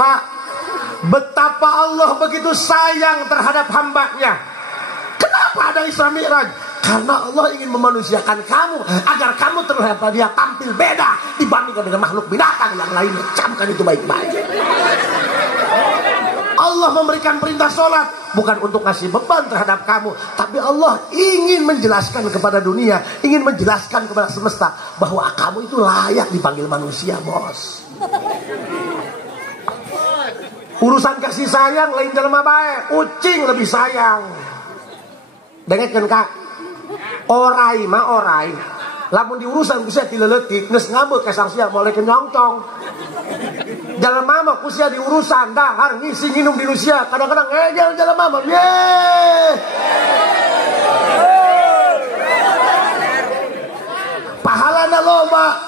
Pak, betapa Allah begitu sayang terhadap hambanya. Kenapa ada Isra Mi'raj? Karena Allah ingin memanusiakan kamu agar kamu terlihat dia tampil beda dibandingkan dengan makhluk binatang yang lainnya. Camkan itu baik-baik. Allah memberikan perintah sholat bukan untuk ngasih beban terhadap kamu, tapi Allah ingin menjelaskan kepada dunia, ingin menjelaskan kepada semesta bahwa kamu itu layak dipanggil manusia, bos. Urusan kasih sayang lain jelema bae, ucing lebih sayang. Dengarkan Kak, orai mah orai, lamun diurusan kusia tileletik geus ngambek ka sangsia mulai kenyongcong. Jelema mah kusia diurusan dahar ngisi nginum di Rusia, kadang-kadang ngejel jelema mah ye. Pahalana loba,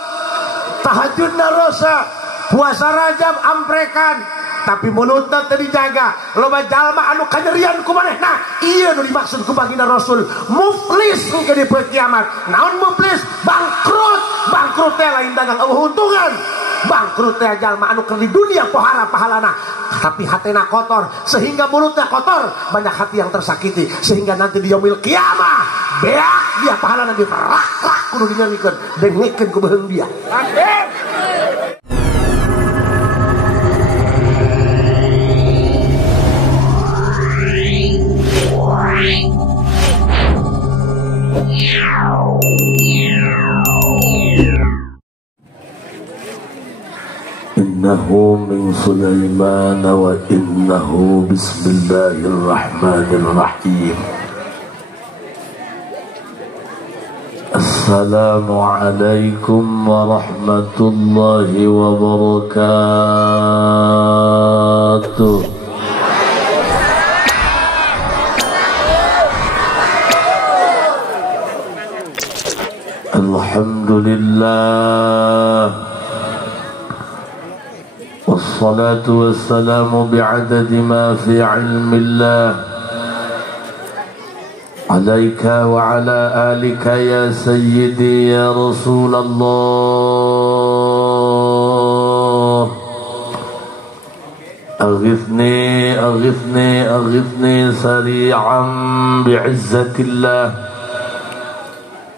tahajudna rosa, puasa Rajab amprekan, tapi mulutna teu dijaga. Loba jalma anu kanyerian ku manehna. Ieu nu dimaksud ku baginda Rasul, muflis engke di kiamat. Naon muflis? Bangkrut. Bangkrut teh lain dagang eueuh untungan. Bangkrut teh jalma anu keur di dunia pohara pahalana, tapi hatena kotor sehingga mulutnya kotor, banyak hati yang tersakiti sehingga nanti di yaumil kiamah beak dia pahalana diperak-rak kudu dinyanyikeun dengikeun ku beheung dia. Innahu min Sulaiman wa innahu bismillahirrahmanirrahim. Assalamualaikum warahmatullahi wabarakatuh. Alhamdulillah, wassalatu wassalamu bi'adadi ma fi ilmillah, alaika wa ala alika ya sayyidi ya Rasulullah. Aghithni aghithni aghithni sari'an bi'izzatillah.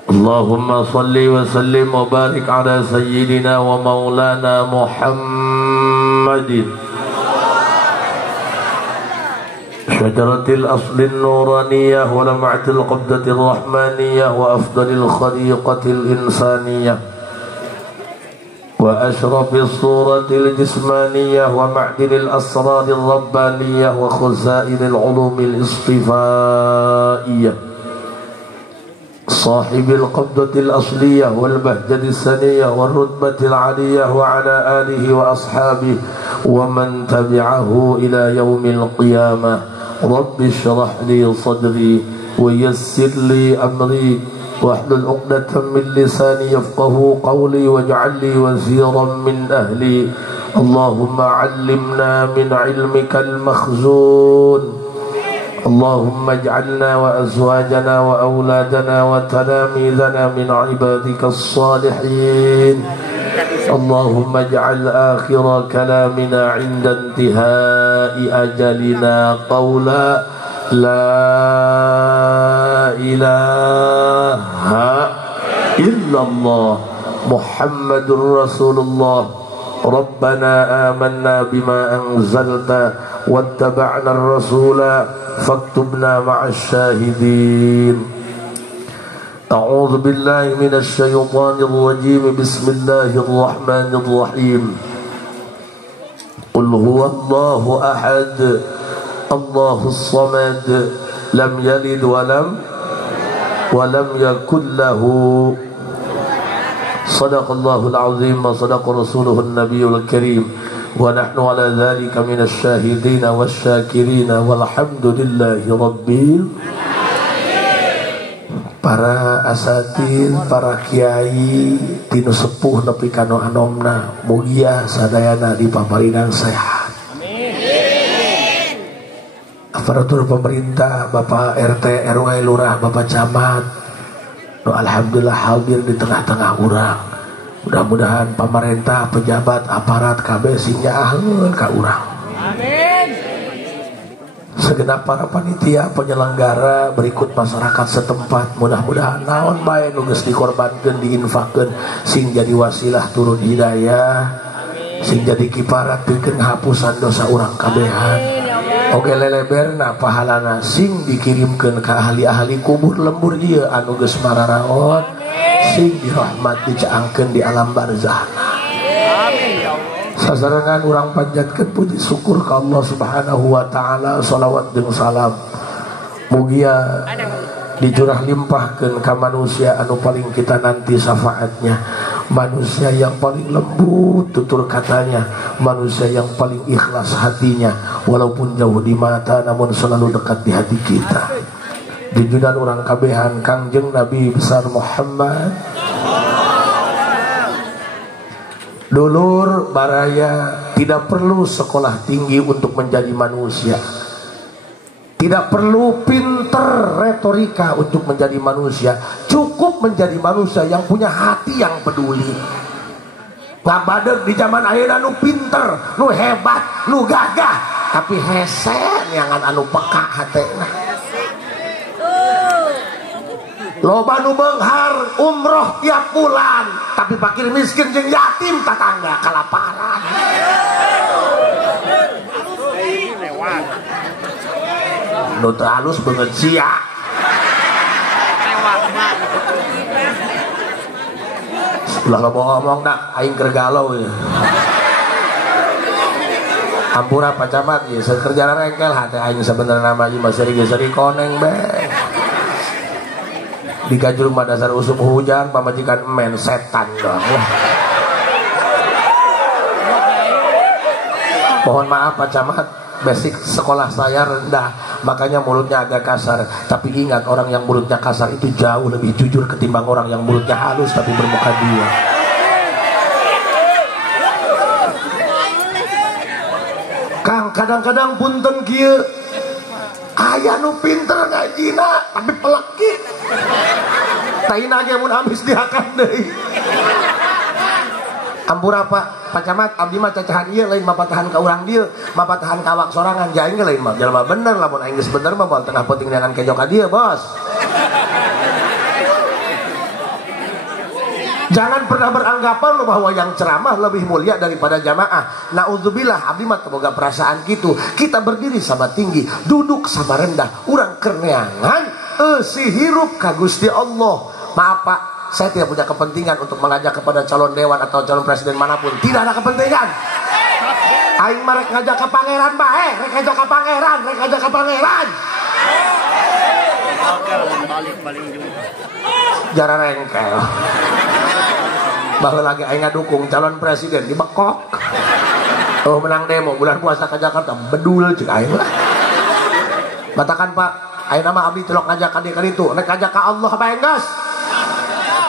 Allahumma salli wa sallim wa barik ala sayyidina wa maulana Muhammadin syajaratil aslin nuraniyah wa lam'atil qabdatil rahmaniyah wa afdalil khaliqatil insaniyah wa ashrafis suratil jismaniyah wa ma'dinil asraril rabbaniyah wa khuzainil ulumil istifaiyah صاحب القبضة الأصلية والبهجة السنية والرتبة العالية وعلى آله وأصحابه ومن تبعه إلى يوم القيامة. رب اشرح لي صدري ويسر لي أمري واحلل عقدة من لساني يفقه قولي واجعل لي وزيرا من أهلي. اللهم علمنا من علمك المخزون. اللهم اجعلنا وأزواجنا وأولادنا وتلاميذنا من عبادك الصالحين. اللهم اجعل آخر كلامنا عند انتهاء أجلنا قولا لا إله إلا الله محمد رسول الله. ربنا آمنا بما أنزلت واتبعنا الرسول فاكتبنا مع الشاهدين. أعوذ بالله من الشيطان الرجيم. بسم الله الرحمن الرحيم. قل هو الله أحد الله الصمد لم يلد ولم يكن له. صدق الله العظيم وصدق رسوله النبي الكريم ونحن على ذلك من الشاهدين والشاكرين والحمد لله rabbil. Para asatid, para kiai, tinu sepuh nepi kanu anomna, mugia sadayana dipaparinang sehat. Amin. Aparatur pemerintah, Bapak RT, RW, Lurah, Bapak Camat, no alhamdulillah hadir di tengah-tengah urang. Mudah-mudahan pemerintah, pejabat, aparat KB sinyaheun ka urang. Amin. Segenap para panitia penyelenggara berikut masyarakat setempat, mudah-mudahan naon bae nu geus dikorbankeun diinfakkeun sing jadi wasilah turun hidayah, sing jadi kiparat pikeun hapusan dosa urang kabehan. Oge leleberna pahalana sing dikirimkeun ka ahli-ahli kubur lembur ieu anu geus mararaot, sing dirahmat dicaangkeun di alam barzahna. Sasarangan urang panjatkeun puji syukur ka Allah Subhanahu wa taala, shalawat jeung salam mugia dicurah limpahkeun ka manusia anu paling kita nanti syafaatnya, manusia yang paling lembut tutur katanya, manusia yang paling ikhlas hatinya walaupun jauh di mata namun selalu dekat di hati kita. Junjungan urang kabehan Kangjeng Nabi besar Muhammad, dulur baraya, tidak perlu sekolah tinggi untuk menjadi manusia, tidak perlu pinter retorika untuk menjadi manusia, cukup menjadi manusia yang punya hati yang peduli. Ngabadeg di zaman ayeuna nu pinter, nu hebat, nu gagah, tapi hese neangan anu peka hatena. Loba nu beunghar umroh tiap bulan, tapi fakir miskin jeung yatim tatangga kalaparan. Nu teu halus beungeut sia. Ulah loba ngomong dak aing keur galau ya. Ampura Pak Camat ieu sakerja rengkel hate aing sabenerna mah ieu mah seri koneng bae. Di kajur mah dasar usum hujan pamajikan men setan doang. Mohon maaf Pak Camat, basic sekolah saya rendah, makanya mulutnya agak kasar. Tapi ingat, orang yang mulutnya kasar itu jauh lebih jujur ketimbang orang yang mulutnya halus tapi bermuka dua. Kang, kadang-kadang punten kieu aya nu pinter ngajina tapi pelekit. Taina ge mun habis dihakan deui. Ampura Pak Camat, abdi mah cacahan ieu lain mapatahan ka urang dieu, mapatahan ka awak sorangan jaing ge lain mah jalma bener, lamun aing geus bener mah moal tengah penting dengan kejok ka dieu, Bos. Jangan pernah beranggapan bahwa yang ceramah lebih mulia daripada jamaah. Naudzubillah, abdi mah boga perasaan gitu. Kita berdiri sama tinggi, duduk sama rendah, urang kerneangan si hirup ka Gusti Allah. Maaf Pak, saya tidak punya kepentingan untuk mengajak kepada calon dewan atau calon presiden manapun. Tidak ada kepentingan. Aing mah rek ngajak ke pangeran bae, rek ngajak ke pangeran, rek ngajak ke pangeran. Jara rengkel. Bahwa lagi aing ngadukung calon presiden dibekok. Oh menang demo bulan puasa ke Jakarta bedul cik aing lah. Batakan Pak, aing nama abdi telok ngajak ka dieu ka ditu, rek ngajak ka Allah bae geus.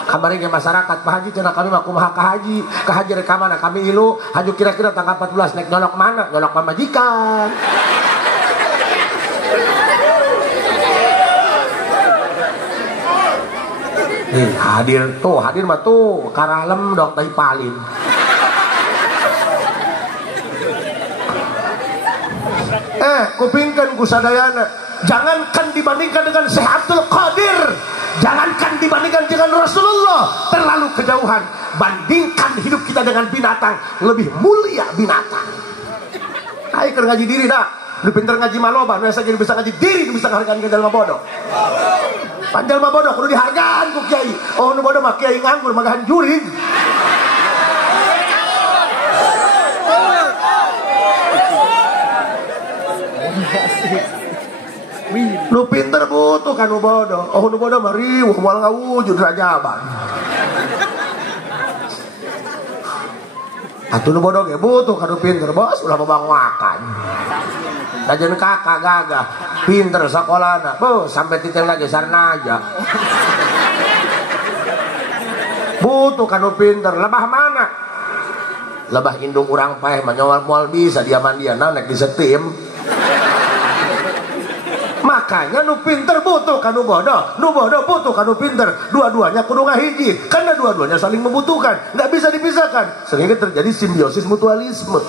Kabari ke masyarakat Pak Haji cenah kami mah kumaha ka haji rek ka mana kami ilu haju kira-kira tanggal 14 nek nyolok mana nyolok pamajikan. Hadir mah tuh karalem dok teh palin. Kupingkeun ku sadayana, jangankan dibandingkan dengan Syekh Abdul Qadir, jangankan dibandingkan dengan Rasulullah, terlalu kejauhan. Bandingkan hidup kita dengan binatang, lebih mulia binatang. Ayo keur ngaji diri dah, lu pinter ngaji maloba, nu jadi bisa ngaji diri, nu bisa ngargaan ke dalam bodoh. Panjal mah bodoh kudu dihargaan ku kiai. Oh nu bodoh mah kiai nganggur magahan juring. Nu pinter butuh kan nu bodoh. Oh nu bodoh mah riweuh moal ngawujud rajaban. Atuh nu bodoh ge butuh kan nu pinter, Bos, ulah babangwakan. Lajen kakak gagah, pinter sakolana, sampai titel lagi sarnaja. Butuh kanu pinter, lebah mana? Lebah indung urang paeh mah nyawal moal bisa diaman dia, nek disetim. Mak Makanya nu pinter butuh kanu bodoh, nu bodoh butuh kanu pinter. Dua-duanya kudu ngahiji, karena dua-duanya saling membutuhkan, nggak bisa dipisahkan, sehingga terjadi simbiosis mutualisme.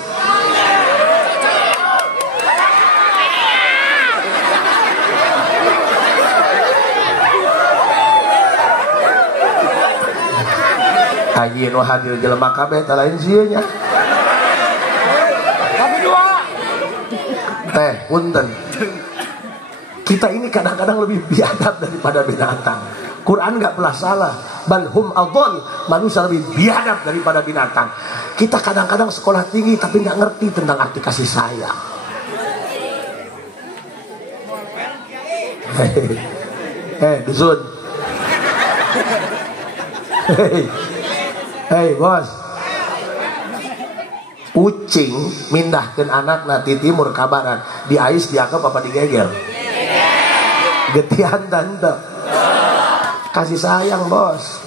Haji nu hadir jelema kabeh teh lain sieun nya. Tapi dua. Teh punten. Kita ini kadang-kadang lebih biadab daripada binatang. Quran nggak pernah salah. Bal hum adall, manusia lebih biadab daripada binatang. Kita kadang-kadang sekolah tinggi tapi nggak ngerti tentang arti kasih sayang. Dusun. Hei bos, ucing mindahkeun anakna ti timur ka barat, di ais diakep apa digegel? Getian tante. Kasih sayang bos.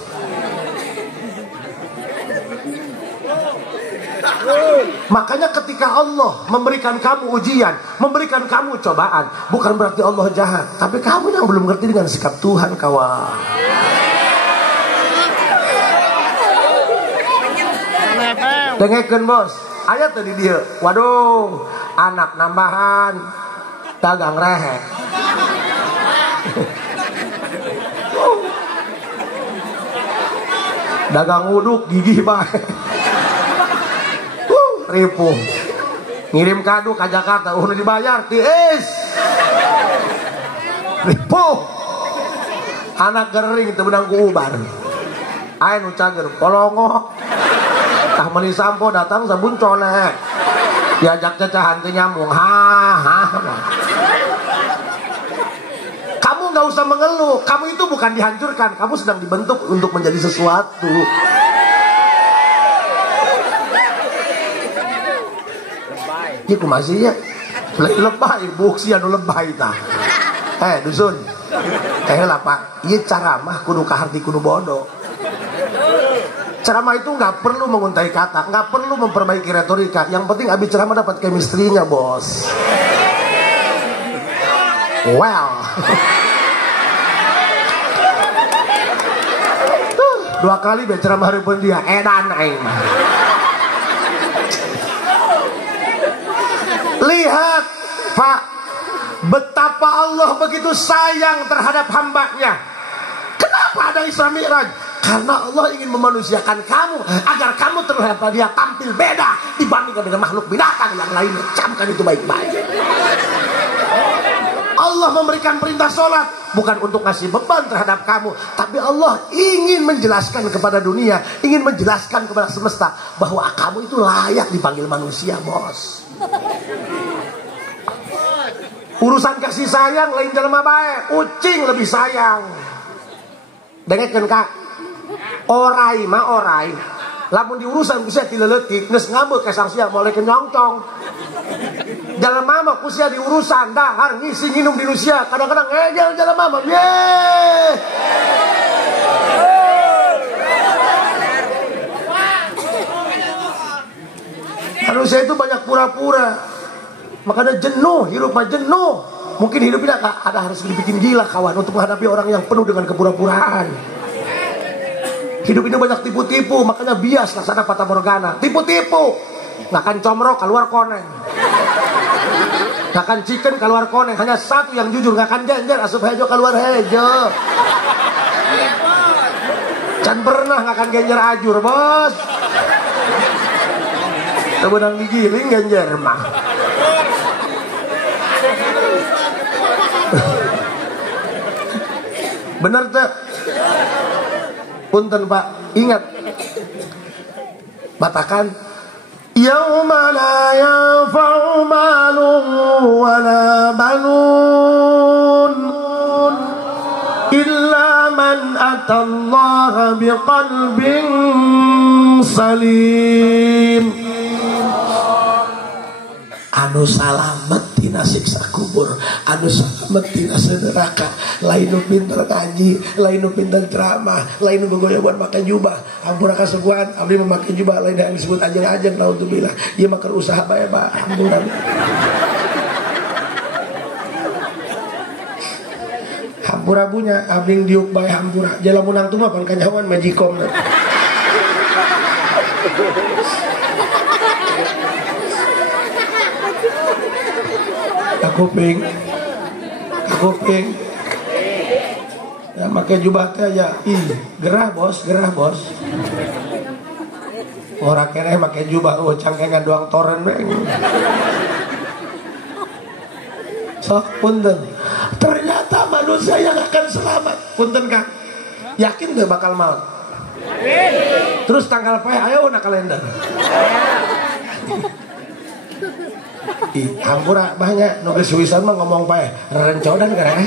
Makanya ketika Allah memberikan kamu ujian, memberikan kamu cobaan, bukan berarti Allah jahat, tapi kamu yang belum ngerti dengan sikap Tuhan kawan. Dengekeun bos, aya tadi dia. Waduh, anak nambahan dagang rehe. Dagang uduk gigih bae. Ripuh. Ngirim kado ke Jakarta, udah dibayar tiis. Ripuh. Anak gering teu benang ku ubar. Aya nu cager polongok. Tah meuli sampo datang sabun colek. Diajak cacahan teh nyambung. Kamu nggak usah mengeluh. Kamu itu bukan dihancurkan. Kamu sedang dibentuk untuk menjadi sesuatu. Iku masih ya. Lebay, buksi anu lebay tah. Dusun. Lah Pak, ieu caramah kudu kaharti kudu bodoh. Ceramah itu nggak perlu menguntai kata, nggak perlu memperbaiki retorika. Yang penting abis ceramah dapat chemistry-nya bos. Well. 2 kali berceramah hari pun dia edan aing. Lihat Pak, betapa Allah begitu sayang terhadap hambanya. Kenapa ada Isra Mi'raj? Karena Allah ingin memanusiakan kamu agar kamu terlihat dia tampil beda dibandingkan dengan makhluk binatang yang lainnya. Camkan itu baik-baik. Allah memberikan perintah sholat bukan untuk ngasih beban terhadap kamu, tapi Allah ingin menjelaskan kepada dunia, ingin menjelaskan kepada semesta bahwa kamu itu layak dipanggil manusia bos. Urusan kasih sayang lain jelema bae, kucing lebih sayang. Dengekeun Kak. Orai mah orai. Lamun diurusan kusia tileleutik geus ngambek ke sangsia boleh kenyongcong. Jalema mah kusia diurusan dahar ngisi nginum di Rusia, kadang-kadang ngejel jalema mah. Ye. Manusia itu banyak pura-pura. Makanya jenuh, hidup mah jenuh. Mungkin hidup ini ada harus dibikin gila kawan untuk menghadapi orang yang penuh dengan kepura-puraan. Hidup ini banyak tipu-tipu, makanya bias laksana fata morgana. Tipu-tipu, ngakan comro keluar koneng, ngakan chicken keluar koneng. Hanya satu yang jujur, ngakan janjar asup hejo keluar hejo. Can pernah ngakan genjer ajur bos. Tebenang digiling genjer mah. Bener tuh. Punten Pak, ingat batakan yauma la yanfa'u malun wala banun illa man atallaha biqalbin salim. Anu salamet tina siksa kubur, anu salamet tina neraka. Lain nu pinter ngaji, lain nu pinter ceramah, lain nu begoyawan makan jubah. Ampun kaseguan, abdi memakai jubah lain yang disebut ajeng-ajeng naudzubillah. Ieu mah keur usaha bae, Pak. Ampun. hampura bunya abing diuk bae hampura jela munang tuh mah pan kanyawan majikom. Kuping ya pakai jubah teh aja gerah bos orang kene pakai jubah cangkengan doang toren beng sok punten ternyata manusia yang akan selamat punten Kang yakin tuh bakal maut terus tanggal pae ayo na kalender hampura banyak nugas wisan mah ngomong pae rencodan karena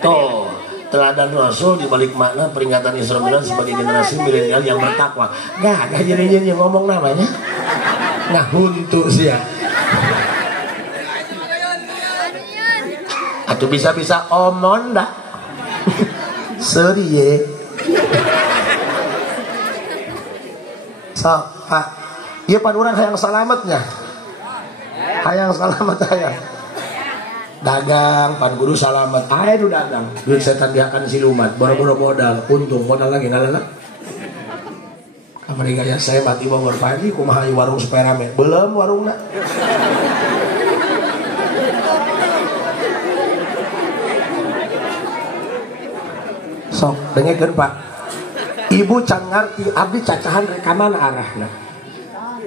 tuh teladan Rasul di balik makna peringatan Isra Mi'raj sebagai generasi milenial yang bertakwa. Gak jadi ngomong namanya ngahuntu sih ya. Atuh bisa-bisa omon dah. Seriye. So, Pak, iya pan orang hayang salametnya. Hayang salamet hayang. Dagang pan guru salamet ae nu dagang duit setan diakan siluman boro-boro modal untung modal lagi ngalana kamari gaya saya mati bogor pagi kumaha warung supaya rame belum warungna sok dengekeun Pak ibu can ngarti abdi cacahan rekaman arahna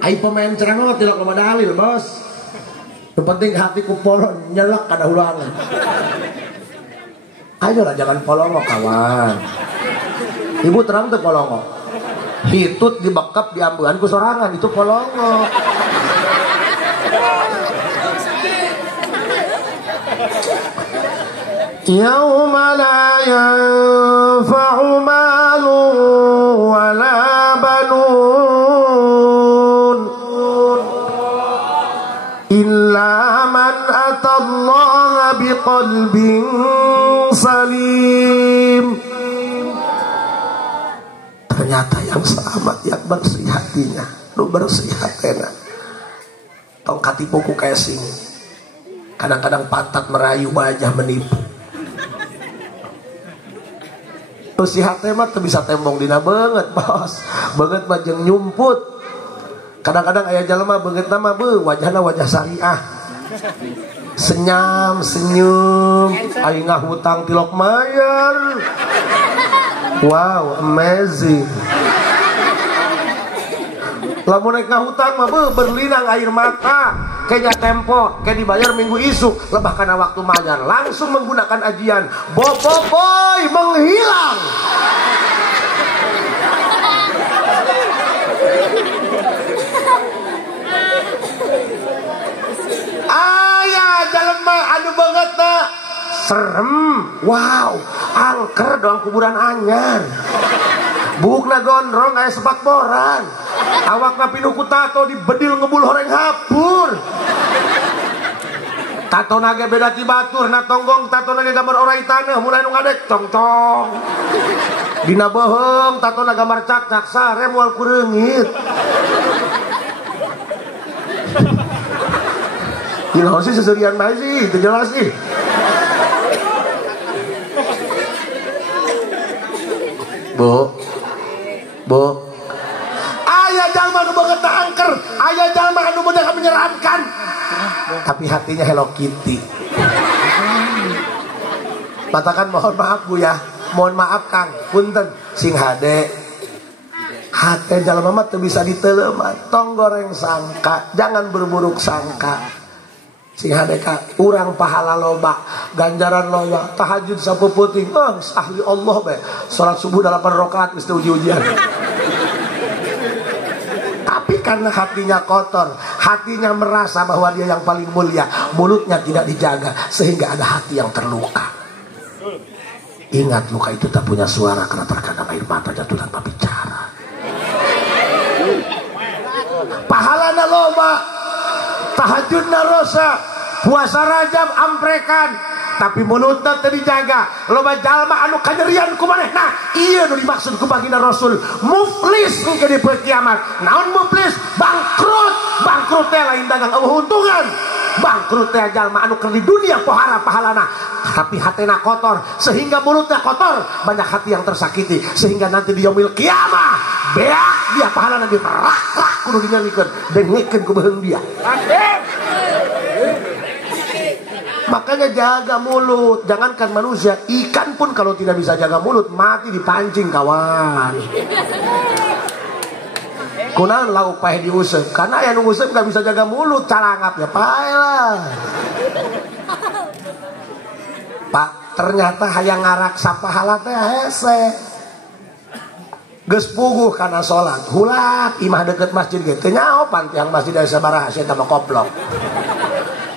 ai pemain ceramah tidak loba dalil bos. Yang penting hatiku polong nyelak kada ulangan. Ayolah jangan polongo kawan. Ibu terang tuh polongo. Hitut dibekap diambuhan ku sorangan itu polongo. Yauma la yanfa'u malu wala banun illa man atallaha biqalbin salim. Ternyata yang selamat yang bersih hatinya, lu bersih hatena. Tong katipu ku casing. Kadang-kadang pantat merayu wajah menipu. Bersih hati mah teu bisa tembong dina banget, bos. Banget mah jeung nyumput. Kadang-kadang aya jalema beungeut nama wajahna wajah syariah. Senyum, senyum, aya ngahutang tilok mayar. Wow, amazing. Lamun naik ngahutang mah berlinang air mata. Kayaknya tempo, kayak dibayar minggu isuk, lebah kana waktu mayar, langsung menggunakan ajian boboiboy menghilang. Ayah jalema anu banget tak serem, wow, angker doang kuburan anyar. Bukna gondrong kayak sepak boran. Awakna pinuku tato dibedil ngebul horeng hapur. Tato nage beda ti batur, na tonggong tato nage gambar orai tanah, mulai nu ngadek cong-cong. Dina beheung tato na gambar cak-cak sare moal kureungit. Gila sih seserian bae sih, itu jelas sih. Bu, ayah jalma anu banget angker, ayah jalma anu bener menyeramkan, tapi hatinya Hello Kitty. Katakan mohon maaf Bu ya, mohon maaf Kang, punten sing hade. Hati jalma mah teu bisa diteleman, tong goreng sangka, jangan berburuk sangka. Sing hade ka urang pahala loba, ganjaran loba, tahajud sapuputing, ahli Allah be. Salat subuh 8 rakaat geus teu uji-ujian. Tapi karena hatinya kotor, hatinya merasa bahwa dia yang paling mulia, mulutnya tidak dijaga sehingga ada hati yang terluka. Ingat luka itu tak punya suara karena terkadang air mata jatuh tanpa bicara. Pahalana loba, tahajudna rosa, puasa Rajab amprekan, tapi mulutna teu dijaga. Loba jalma anu kanyerian ku manehna. Ieu nu dimaksud ku baginda Rasul, muflis engke di kiamat. Naon muflis? Bangkrut, bangkrut teh lain dagang eueuh untungan. Bangkrut teh jalma anu keur di dunia pohara pahalana tapi hatena kotor sehingga mulutnya kotor, banyak hati yang tersakiti sehingga nanti di yaumil kiamah beak dia pahalana diperak-rak kudu dinyanikeun dengikeun ku beheung dia. Makanya jaga mulut, jangankan manusia, ikan pun kalau tidak bisa jaga mulut mati dipancing kawan. Kunaon lauk paeh diuseup, karena aya nu nguseup gak bisa jaga mulut, carangap ya paeh lah. Pak, ternyata hayang ngaraksa pahala teh hese. Geus puguh kana salat, hulak imah deket masjid ge teu nyaopan tiang masjid aya sabaraha saya mah koplok.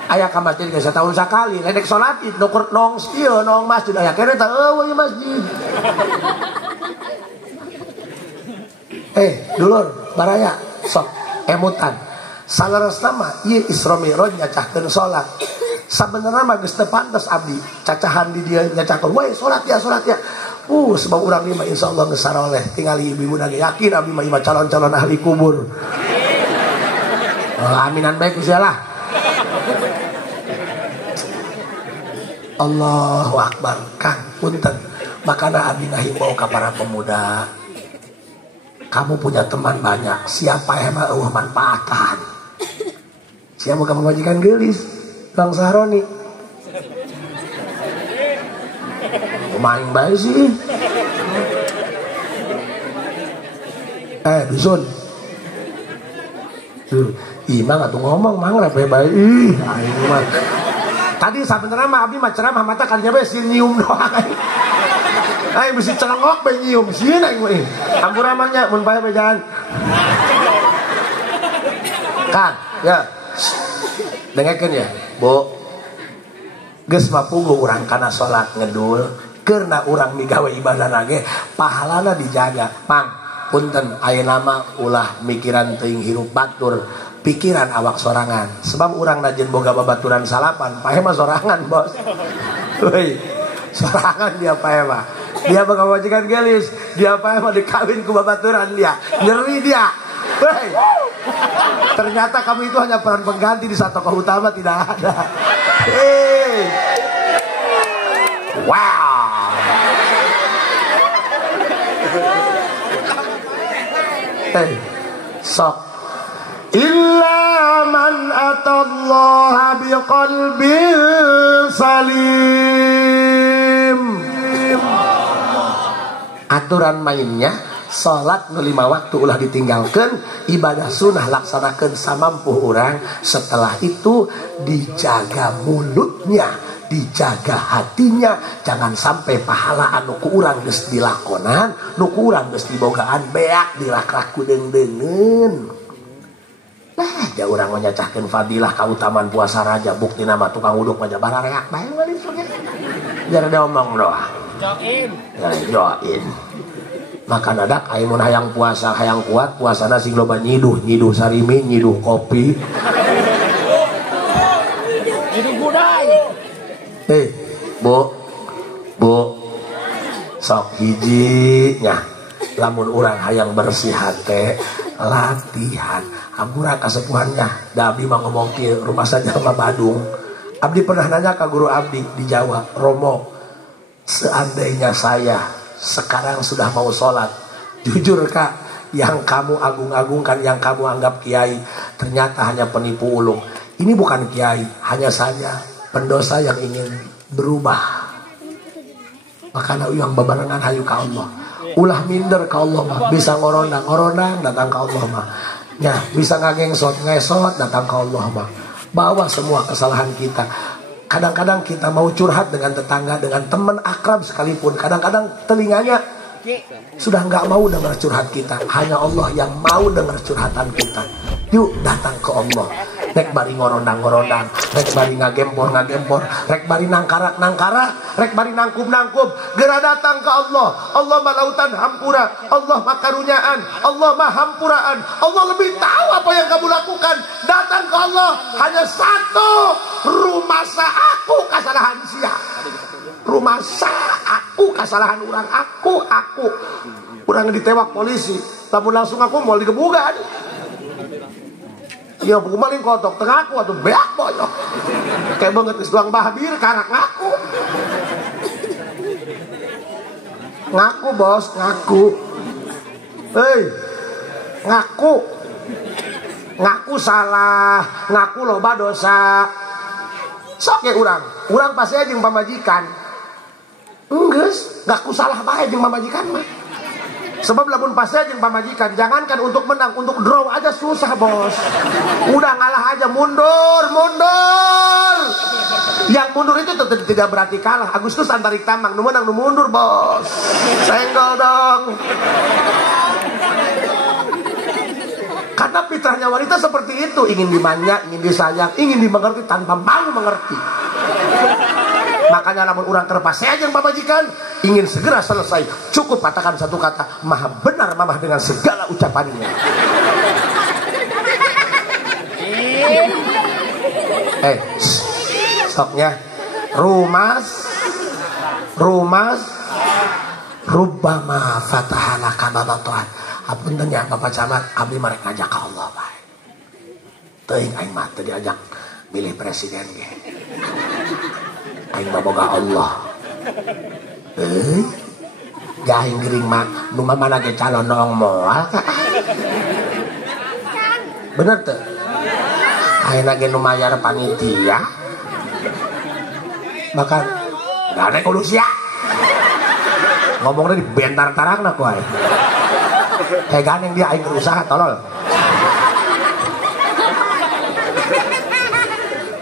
Aya ka masjid ge setahun sakali, ledek salat nukur nong ieu nong masjid aya kene tah eueuh masjid. Dulur baraya sok emutan salaresna mah ieu Isra Mi'raj nyacahkeun salat. Sabenerna mah geus teu pantes abdi cacahan di dieu nyacahkeun we salat ya sebab urang ieu mah insyaallah geus saroleh tingali ibu-ibuna ge yakin abdi mah calon-calon ahli kubur. Aminan bae Gusti Allah. Allahu Akbar. Kang punten makana abdi ngahimbau ka para pemuda, kamu punya teman banyak, siapa yang mau manfaatan? Siapa kamu majikan gelis, Bang Sahroni? Main baik sih. Dusun. Imang atuh ngomong mang rape baik. Tadi sabenerna mah abdi mah ceramah mata kalinya bae si nyium doang. Ayo mesti celengok bae nyium sieun aing mah. Ampura mah nya mun bae jalan. Kang, ya. Dengekeun ya, Bu. Geus mapuguh urang kana salat ngedul, keurna urang migawe ibadahna ge pahalana dijaga. Mang, punten ayeuna mah ulah mikiran teuing hirup batur, pikiran awak sorangan. Sebab urang najen boga babaturan salapan, pae mah sorangan, Bos. Heuy, sorangan dia pae mah. Dia boga majikan gelis, dia pae mah dikawin ku babaturan dia. Nyeri dia. Hei, ternyata kamu itu hanya peran pengganti di satu tokoh utama, tidak ada. Hei, wow. Hei, sok. Illa man atallaha biqalbin salim. Aturan mainnya salat nu 5 waktu ulah ditinggalkan, ibadah sunnah laksanakan samampuh orang. Setelah itu dijaga mulutnya, dijaga hatinya, jangan sampai pahala anu ku urang geus dilakonan, nu ku urang geus dibogaan beak dirak-rak ku deung-deungeun. Nah, da urang nyacahkeun fadilah kautamaan puasa raja, buktina mah tukang uduk mah barareak bae geus oge. Jar ada omong doang. Join. Maka nadak ayeuna hayang puasa hayang kuat puasana sing loba nyiduh sarimi, nyiduh kopi. Nyiduh budai. Bu. Sok hiji nya. Lamun urang hayang bersih hate, latihan. Hampura kasepuhannya. Da abdi mah ngomong kieu rumah saja mah Badung. Abdi pernah nanya ka guru abdi di Jawa, Romo, seandainya saya sekarang sudah mau sholat, jujur Kak, yang kamu agung-agungkan, yang kamu anggap kiai, ternyata hanya penipu ulung. Ini bukan kiai, hanya saja pendosa yang ingin berubah. Makanya yang babarengan hayu ka Allah, ulah minder ka Allah mah, bisa ngorondang datang ka Allah mah, ya bisa ngagengsot datang ka Allah mah. Bawa semua kesalahan kita. Kadang-kadang kita mau curhat dengan tetangga, dengan teman akrab sekalipun, kadang-kadang telinganya sudah nggak mau dengar curhat kita. Hanya Allah yang mau dengar curhatan kita. Yuk datang ke Allah. Rek bari ngorondang, rek bari ngagempor, rek bari nangkara, rek bari nangkup. Gera datang ke Allah. Allah mah lautan hampura, Allah mah karunyaan, Allah mah hampuraan. Allah lebih tahu apa yang kamu lakukan. Datang ke Allah. Hanya satu, rumah aku kesalahan sia. Rumah aku kesalahan orang, aku. Orang ditewak polisi, tapi langsung aku mau digebugan. Ya kumaling kotok tengah aku atuh beak boyo. Kayak banget geus doang bahbir karak ngaku. Ngaku bos, ngaku. Hei. Ngaku. Ngaku salah, ngaku loba dosa. Sok ya urang pasti aja jeung pamajikan. Enggeus, ngaku salah bae jeung pamajikan mah. Sebab lamun pasti aja jeung pamajikan, jangankan untuk menang, untuk draw aja susah bos. Udah ngalah aja, mundur. Yang mundur itu tidak berarti kalah. Agustus antarik tambang, nu menang nu mundur bos. Senggol dong. Karena fitrahnya wanita seperti itu, ingin dimanja, ingin disayang, ingin dimengerti tanpa mau mengerti. Makanya lamun urang terpasih aja yang pamajikan, ingin segera selesai, cukup katakan satu kata, maha benar mamah dengan segala ucapannya. Soknya rumas rubbama fatahalaka babatuhan. Apunten ya Bapak Camat, abdi marek ngajak ka Allah bae. Teuing aing mah teu diajak milih presiden ge. Aing mah boga Allah. Gahing gering mah nu mana ge calon noong moal. Bener teu? Ayeuna ge nu mayar panitia. Bahkan gane kudu sia. Ngomongna di bentar tarangna ku aing. Gandeng dia aing berusaha tolol.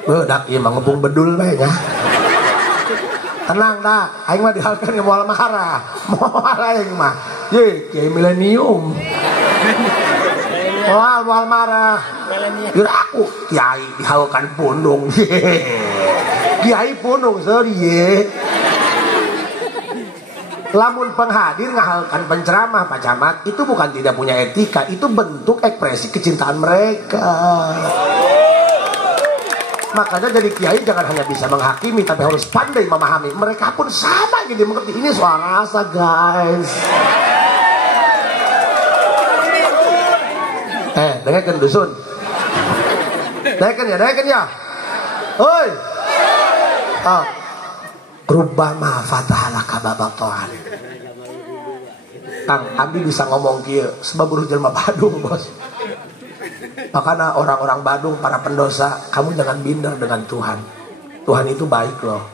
Bedak ieu mah ngepung bedul bae nya. Tenang dah, aing mah dihalkeun ge moal marah. Moal aing mah. Ye, kiai milenium. Moal marah. Geus aku kiai dihalkeun pundung. Kiai pundung sorry ye. Lamun penghadir ngahalkan penceramah Pak Camat, itu bukan tidak punya etika, itu bentuk ekspresi kecintaan mereka. Makanya jadi kiai jangan hanya bisa menghakimi, tapi harus pandai memahami. Mereka pun sama jadi mengerti. Ini soal rasa guys. Dengarkan dusun. Dengarkan ya. Hoi. Rubbama fatahalaka babatuhan. Kang, abdi bisa ngomong kieu sebab buruh jelema Badung, bos. Makanya orang-orang Badung, para pendosa, kamu jangan minder dengan Tuhan. Tuhan itu baik loh.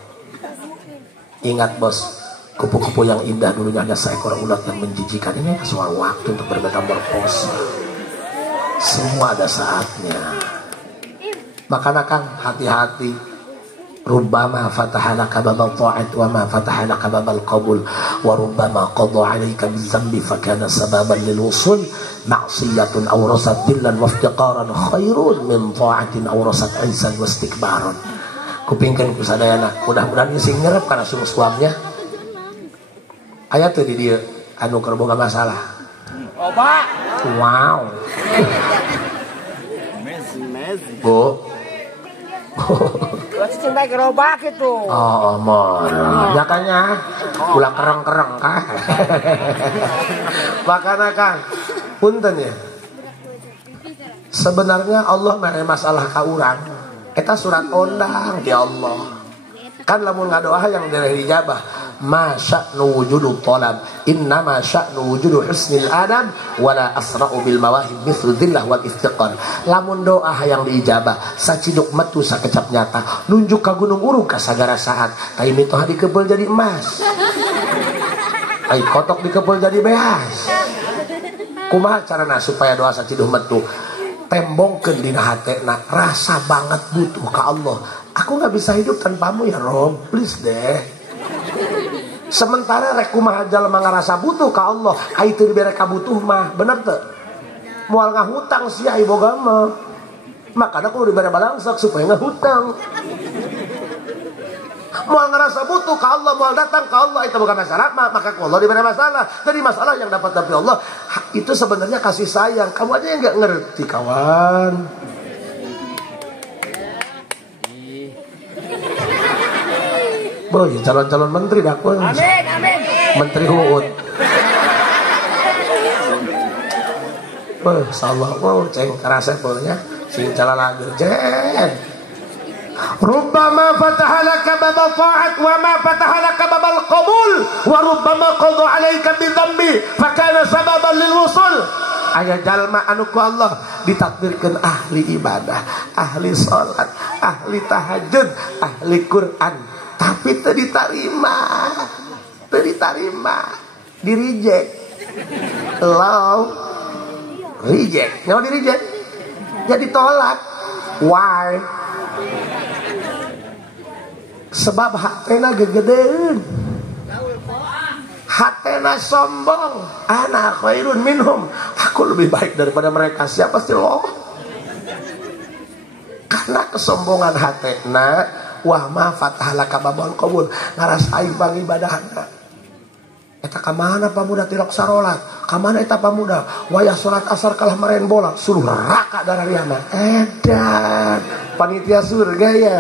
Ingat bos, kupu-kupu yang indah dulunya hanya seekor ulat yang menjijikan. Ini soal waktu untuk bermetamorfosa. Semua ada saatnya. Makanya Kang, hati-hati. Rubbama fatahalaka babal ta'at wa ma fatahalaka babal qabul wa rubbama qadha 'alaika bizambi fakana sababan lil wusul ma'siyatun aw rasat dillan wa iftiqaran khairun min ta'atin aw rasat 'izan wa istikbaran. Kupingkeun ku sadayana mudah-mudahan sing ngerep kana sung suamnya aya teu di dieu anu keur boga masalah. Oba. Wow. Bu. Cinta gerobak itu. Oh, mor. Ya kanya ulah kereng-kereng kah. Makanya Kang, punten ya. Sebenarnya Allah mere masalah ka urang. Eta surat undang di Allah. Kan lamun ngadoa yang dari dijabah. Ma sya'nu wujudu talab inna ma sya'nu wujudu husnil adab wala asra'u bil mawahib mithlu dhillah wal iftiqar. Lamun doa yang diijabah saciduk metu sakecap nyata nunjuk ka gunung urung ka sagara saat tai mitoh dikebel jadi emas ai kotok dikebel jadi beas. Kumaha carana supaya doa saciduk metu tembongkeun dina hatena rasa banget butuh ka Allah. Aku nggak bisa hidup tanpamu ya Rob, please deh. Sementara rek kumaha jalma ngarasa butuh ka Allah, ai teu dibere kabutuh mah, bener teu? Moal ngahutang sia ai boga mah. Makana kudu dibere balangsak supaya ngahutang. Moal ngarasa butuh ka Allah, moal datang ka Allah itu bukan masalah, maka ku Allah dibere masalah. Jadi masalah yang dapat dari Allah itu sebenarnya kasih sayang. Kamu aja yang enggak ngerti, kawan. Boy, calon-calon menteri dah pun. Amin, amin. Menteri Huud. Boy, insyaallah, wow, ceng kerasa bolnya. sing calalageun cek. Rubbama fataha laka babal ta'at wa ma fataha laka babal qabul wa rubbama qadha 'alaika bi dhanbi fa kana sababan lil wusul. Aya jalma anu ku Allah ditakdirkeun ahli ibadah, ahli salat, ahli tahajud, ahli Quran, tapi teu ditarima. Di reject. Law reject. Nyawa di reject. Jadi tolak. Why? Sebab hatena gegedeun, hatena sombong. Ana khairun minhum, aku lebih baik daripada mereka. Siapa sih lo? Karena kesombongan hatena, wah ma fatahalaka babal qabul, ngarasain bang ibadahna. Eta kamana pamuda tilok sarolat, kamana eta pamuda wayah salat asar kalah maren bola, suruh raka darariana. Edan panitia surga ya.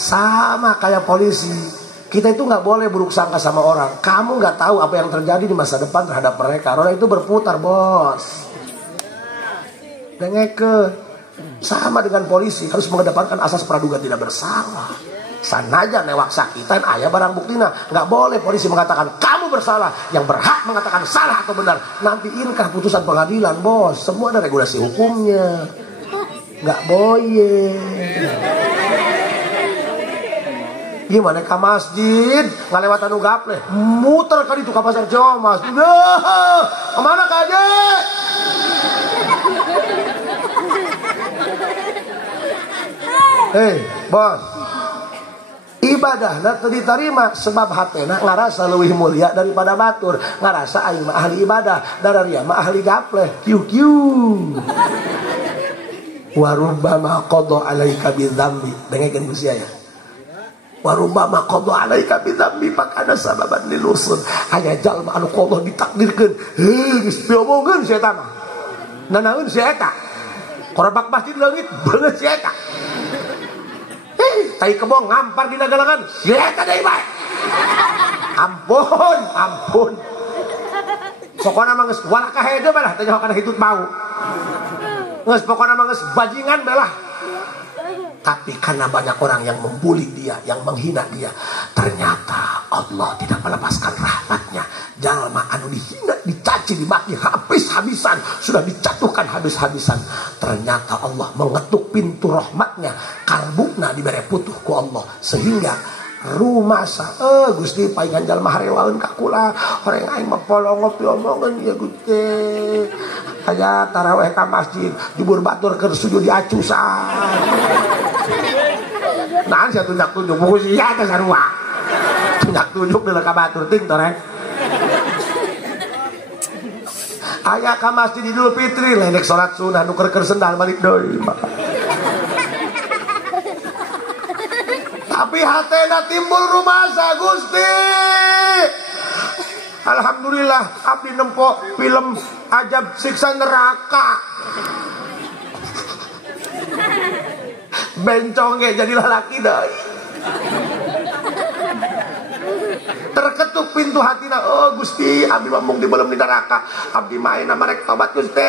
Sama kayak polisi, kita itu nggak boleh buruk sangka sama orang. Kamu nggak tahu apa yang terjadi di masa depan terhadap mereka. Roda itu berputar, bos. Dengeke. Sama dengan polisi, harus mengedepankan asas praduga tidak bersalah. Sanaja newak sakitan ayah barang buktina. Nggak boleh polisi mengatakan kamu bersalah. Yang berhak mengatakan salah atau benar. Nanti inkah putusan pengadilan, bos. Semua ada regulasi hukumnya. Nggak boleh. Gimana ke masjid ngalewatan ugaple muter kali itu ke pasar Jawa mas. Kemana kaje? Hei bos, ibadah teu diterima sebab hatena ngarasa leuwih mulia daripada batur, ngarasa aing mah ahli ibadah, dararia mah ahli gapleh. Kiu warubbama qadha 'alaika bidzambi. Dengekeun ku sia ya. Warubbama qadha 'alaika bidzambi fakana sababan lil usul. Aya jalma anu qadha ditakdirkeun geus diomongkeun si eta mah. Nanaeun si eta. Korabak masjid leungit beungeut si eta. Tai kebong ngampar di nagalangan si eta deui bae. Ampun. Pokona mah geus wala ka hede bae lah teh kana hitut bau. Geus pokona mah geus bajingan bae lah. Tapi karena banyak orang yang membuli dia, yang menghina dia, ternyata Allah tidak melepaskan rahmatnya. Jalma anu dihina, dicaci, dimaki habis-habisan, sudah dijatuhkan habis-habisan. Ternyata Allah mengetuk pintu rahmatnya, kalbuna dibere putuh ku Allah, sehingga rumasa Gusti paingan jalma harewaeun ka kula horeng aing mah polongop diomongeun ieu Gusti aya tarawih ka masjid jubur batur keur sujud diacusan nahan sia tunjuk-tunjuk buku sia teh sarua tunjuk-tunjuk deuleu ka batur teuing torek aya ka masjid Idul Fitri lenek salat sunah nu keur sendal balik deui tapi hatena timbul rumasa Gusti. Alhamdulillah abdi nempo film Ajab Siksa Neraka. Bencongnya jadi lalaki deui. Terketuk pintu hatina, oh Gusti abdi mung dibelem di neraka, abdi maena marek tobat Gusti.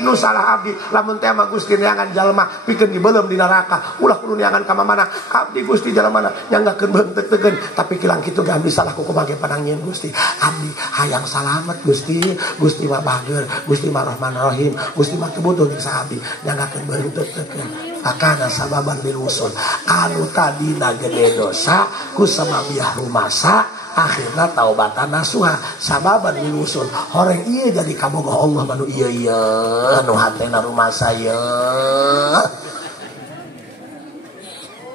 Nu salah abdi lamun teh mah Gusti neangan jalma pikeun dibelem di neraka, ulah kudu neangan ka mana abdi Gusti jalemana nyanggakeun beung teuteun, tapi kilang kitu ge abdi salah ku kumaha panangieun Gusti. Abdi hayang salamet Gusti, Gusti mah bageur, Gusti mah Rahman Rahim, Gusti mah teu butuh nyiksa abdi, nyanggakeun beung teuteun. Akana sababan lil usul anu tadina gede dosa ku samabiah rumasa akhirna taubatan nasuha sababan lil usul horeng ieu jadi kabogoh Allah manu ieu anu hatena rumasa ieu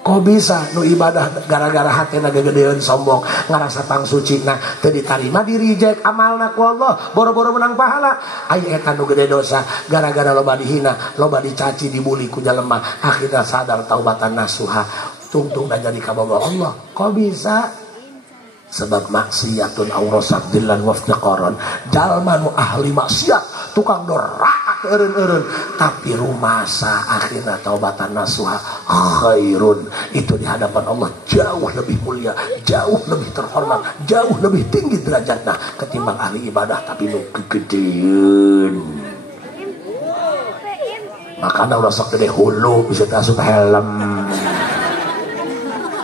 kok bisa nu ibadah gara-gara hatena gegedeun sombong ngarasa pang suci nah teu ditarima di reject amalna ku Allah boro-boro menang pahala aya eta nu gede dosa gara-gara loba dihina loba dicaci dibuli ku jalema akhirna sadar taubatan nasuha tungtung dan jadi kabogoh Allah kok bisa sebab maksiatun aurasat dillan waftiqaron jalma nu ahli maksiat tukang doraka eureun-eureun, tapi rumasa akhirna taubatan nasuha khairun, itu di hadapan Allah jauh lebih mulia, jauh lebih terhormat, jauh lebih tinggi derajatnya ketimbang ahli ibadah tapi nu kegedeun. Makanya udah sok gede hulu bisa tasuk helm.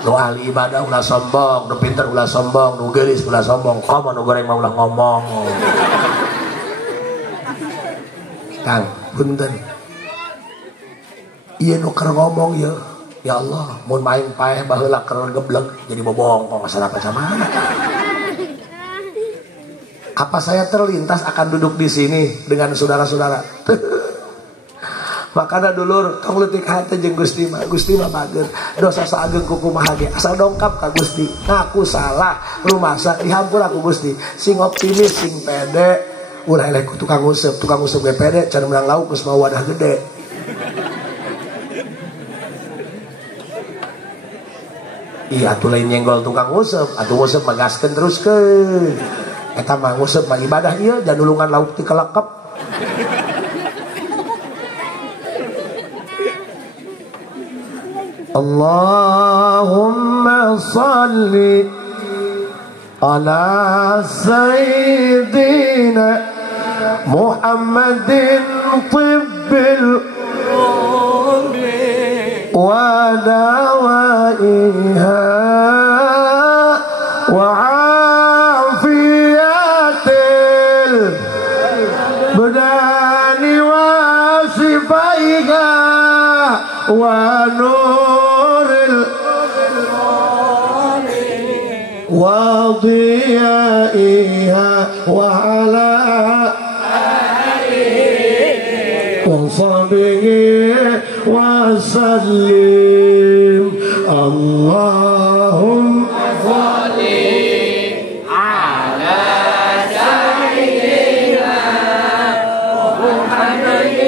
Nu ahli ibadah ulah sombong, nu pinter ulah sombong, nu geulis ulah sombong, komo nu goreng mah ulah ngomong. Kang, punten. Ieu nu keur ngomong ya. Ya Allah, mun main paeh baheula keur gebleg jadi bobong kok masalah sama. Apa saya terlintas akan duduk di sini dengan saudara-saudara? Makana dulur tong leutik hate jeung Gusti mah bager dosa saageng ku kumaha ge asal dongkap ka Gusti ngaku salah rumasa dihampura ku Gusti sing optimis sing pede ulah eleh ku tukang useup ge pede can menang lauk geus mau wadah gede. Iya atuh lain nyenggol tukang useup atuh useup magaskeun teruskeun eta mah useup mah ibadah ieu janulungan lauk ti kelekep. Allahumma salli ala sayyidina Muhammadin tibbil wa dawaiha wa afiyatil badani wa sifaiha wa وضيائها وعلى آله وصحبه وسلم اللهم صل على سيدنا محمد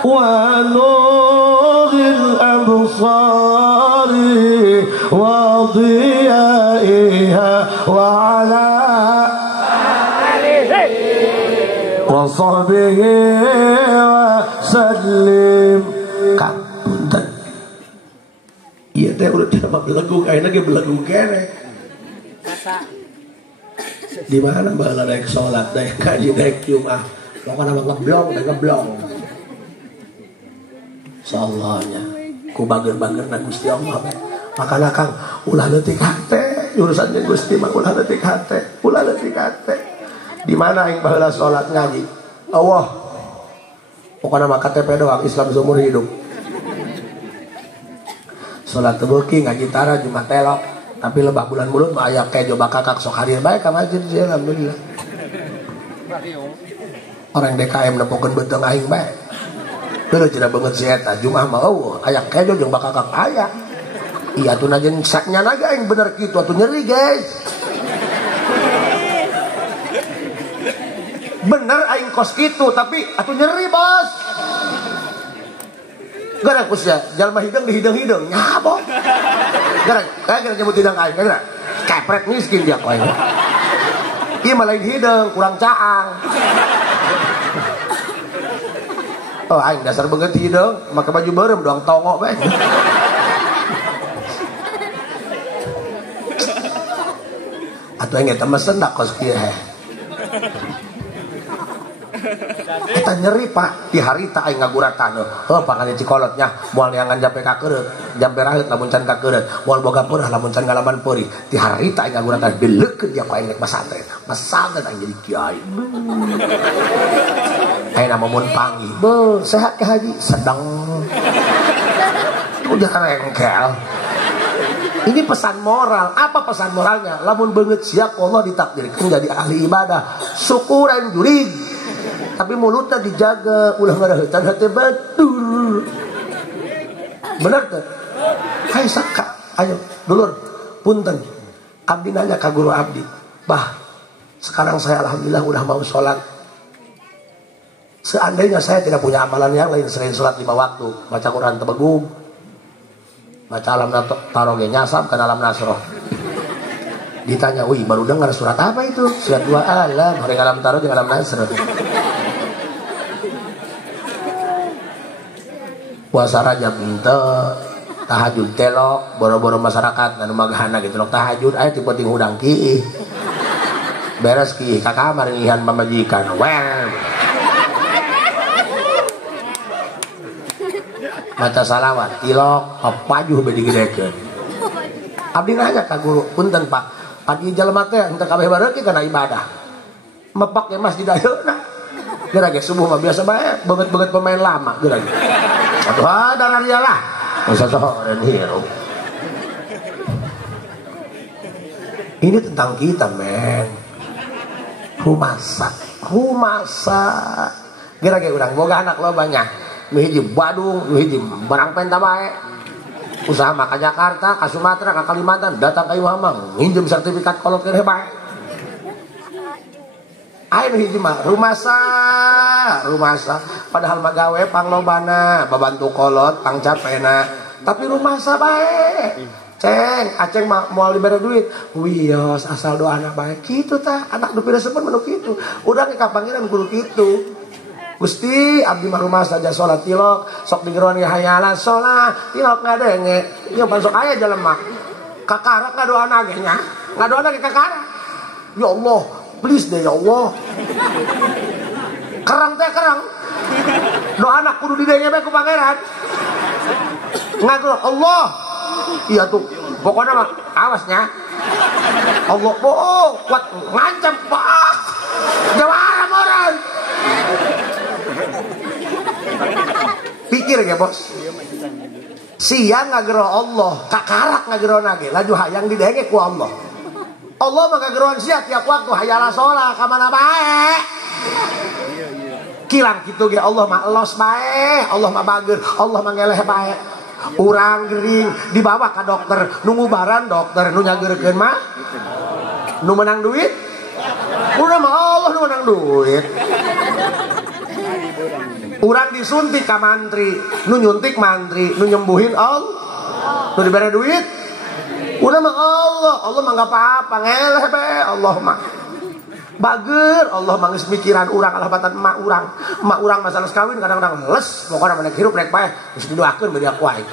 ونور الأبصار وضيائها وعلى آله وصحبه وسلم. Kak, punten. Iya teh udah tidak belagu kayaknya ge belagu kene. Di mana baheula daek salat daek kaji daek Jumat. Pokona mah ngeblong. Sallahnya ku bager-bagerna Gusti Allah makana Kang ulah leutik hate urusan jeung Gusti mah ulah leutik hate di mana aing baheula salat ngaji Allah pokona mah KTP doang Islam seumur hidup salat teu beuki ngaji tara Jumat telok tapi lebah bulan mulut mah aya kejo bakakak sok hadir bae ka masjid alhamdulillah orang DKM nempokeun beuteng aing bae. Bener tidak banget si eta Jumah mah aya kejo jeung bakakak aya. Iya atuh najen saknya naga yang bener kitu atuh nyeri guys. Bener aing kos kitu tapi atuh nyeri bos. Gara kusya jalma hidung dihidung-hidung nyabok. Gara nyebut hidung aing gara kepret miskin dia koe. Ieu mah lain hidung kurang caang. Oh aing dasar banget hidung make baju beureum doang tongo bae. Atuh aing eta mesen da kos kieu he. Eta nyeri Pak di harita aing ngaguratan. Heuh pangane cikolotnya moal neangan jampe ka keureut, jampe raheut lamun can ka keureut, moal boga peurah lamun can ngalaman peurih. Di harita aing ngaguratan deleukeun dia ku aing nek pesantren. Pesantren aing jadi kiai. Aina mun panggil, "Be, sehat ke Haji?" "Sedang." Udah rengkel. Ini pesan moral. Apa pesan moralnya? Lamun beungeut siap Allah ditakdirkeun jadi ahli ibadah, syukuran jurig. Tapi mulutnya dijaga, ulah ngaraheutan hate batur. Bener teh? Hai saka, ayo dulur, punten. Abdi nanya ka guru abdi, "Bah, sekarang saya alhamdulillah udah mau sholat. Seandainya saya tidak punya amalan yang lain selain sholat 5 waktu, baca Quran tebegung, baca alam taroge nyasab ke alam nasroh. Ditanya, wih baru dengar surat apa itu? Surat 2 alam, hari alam taroge alam nasroh. Puasa Rajab ente tahajud telok boro-boro masyarakat anu maghana gitu loh tahajud aya tipe ting hudang kieu beres kieu ka kamar ngihan pamajikan well maca salawat tilok papajuh bade digedekeun abdi nanya ka guru punten Pak pagi jelema teh henteu kabeh bareuki kana ibadah mepak ge masjid ayeuna geura ge subuh mah biasa bae beget-beget pemain lama geura ge aduh darah dia lah ini tentang kita men rumasa kira-kira urang boga anak lo banyak nu hiji Badung nu hiji barang penta bae usaha mah ka Jakarta ka Sumatera ka Kalimantan datang ka ieu mah nginjem sertifikat kolot keneh bae ayo hiji mah rumasa padahal mah gawe panglobana babantu kolot pangcapena tapi rumasa bae ceng aceng mah moal dibere duit wios asal doana bae kitu tah anak nu pireseun mah nu kitu udah ke ka pangeran guru kitu Gusti abdi mah rumasa aja salat tilok sok digeroan ge hayalan salat tilok ngadenge ieu pan sok aya jelema kakara ngadoana ge nya ngadoana ge kakara ya Allah please deh ya Allah kerang doa anak kudu didenge bae ku pangeran ngatur Allah iya tuh pokoknya mah awasnya Allah kuat ngancam pak jawara moran pikir ya bos siang ngagero Allah kakarak ngagero nage laju hayang didenge ku Allah mah ngageroan sia tiap waktu hayala sholat kamana bae kilang kitu ge Allah mah elos bae Allah mah bageur Allah mah ngeleh bae urang gering dibawa ka dokter nu ngubaran dokter nu nyageurkeun mah nu menang duit urang mah Allah nu menang duit urang disuntik ka mantri nu nyuntik mantri nu nyembuhin Allah nu dibere duit udah mah Allah mah gak apa-apa ngeleh be Allah mah bager Allah mah geus mikiran urang alabatan emak urang masalah kawin kadang-kadang les pokona mana hirup rek bae geus didoakeun bari aku wae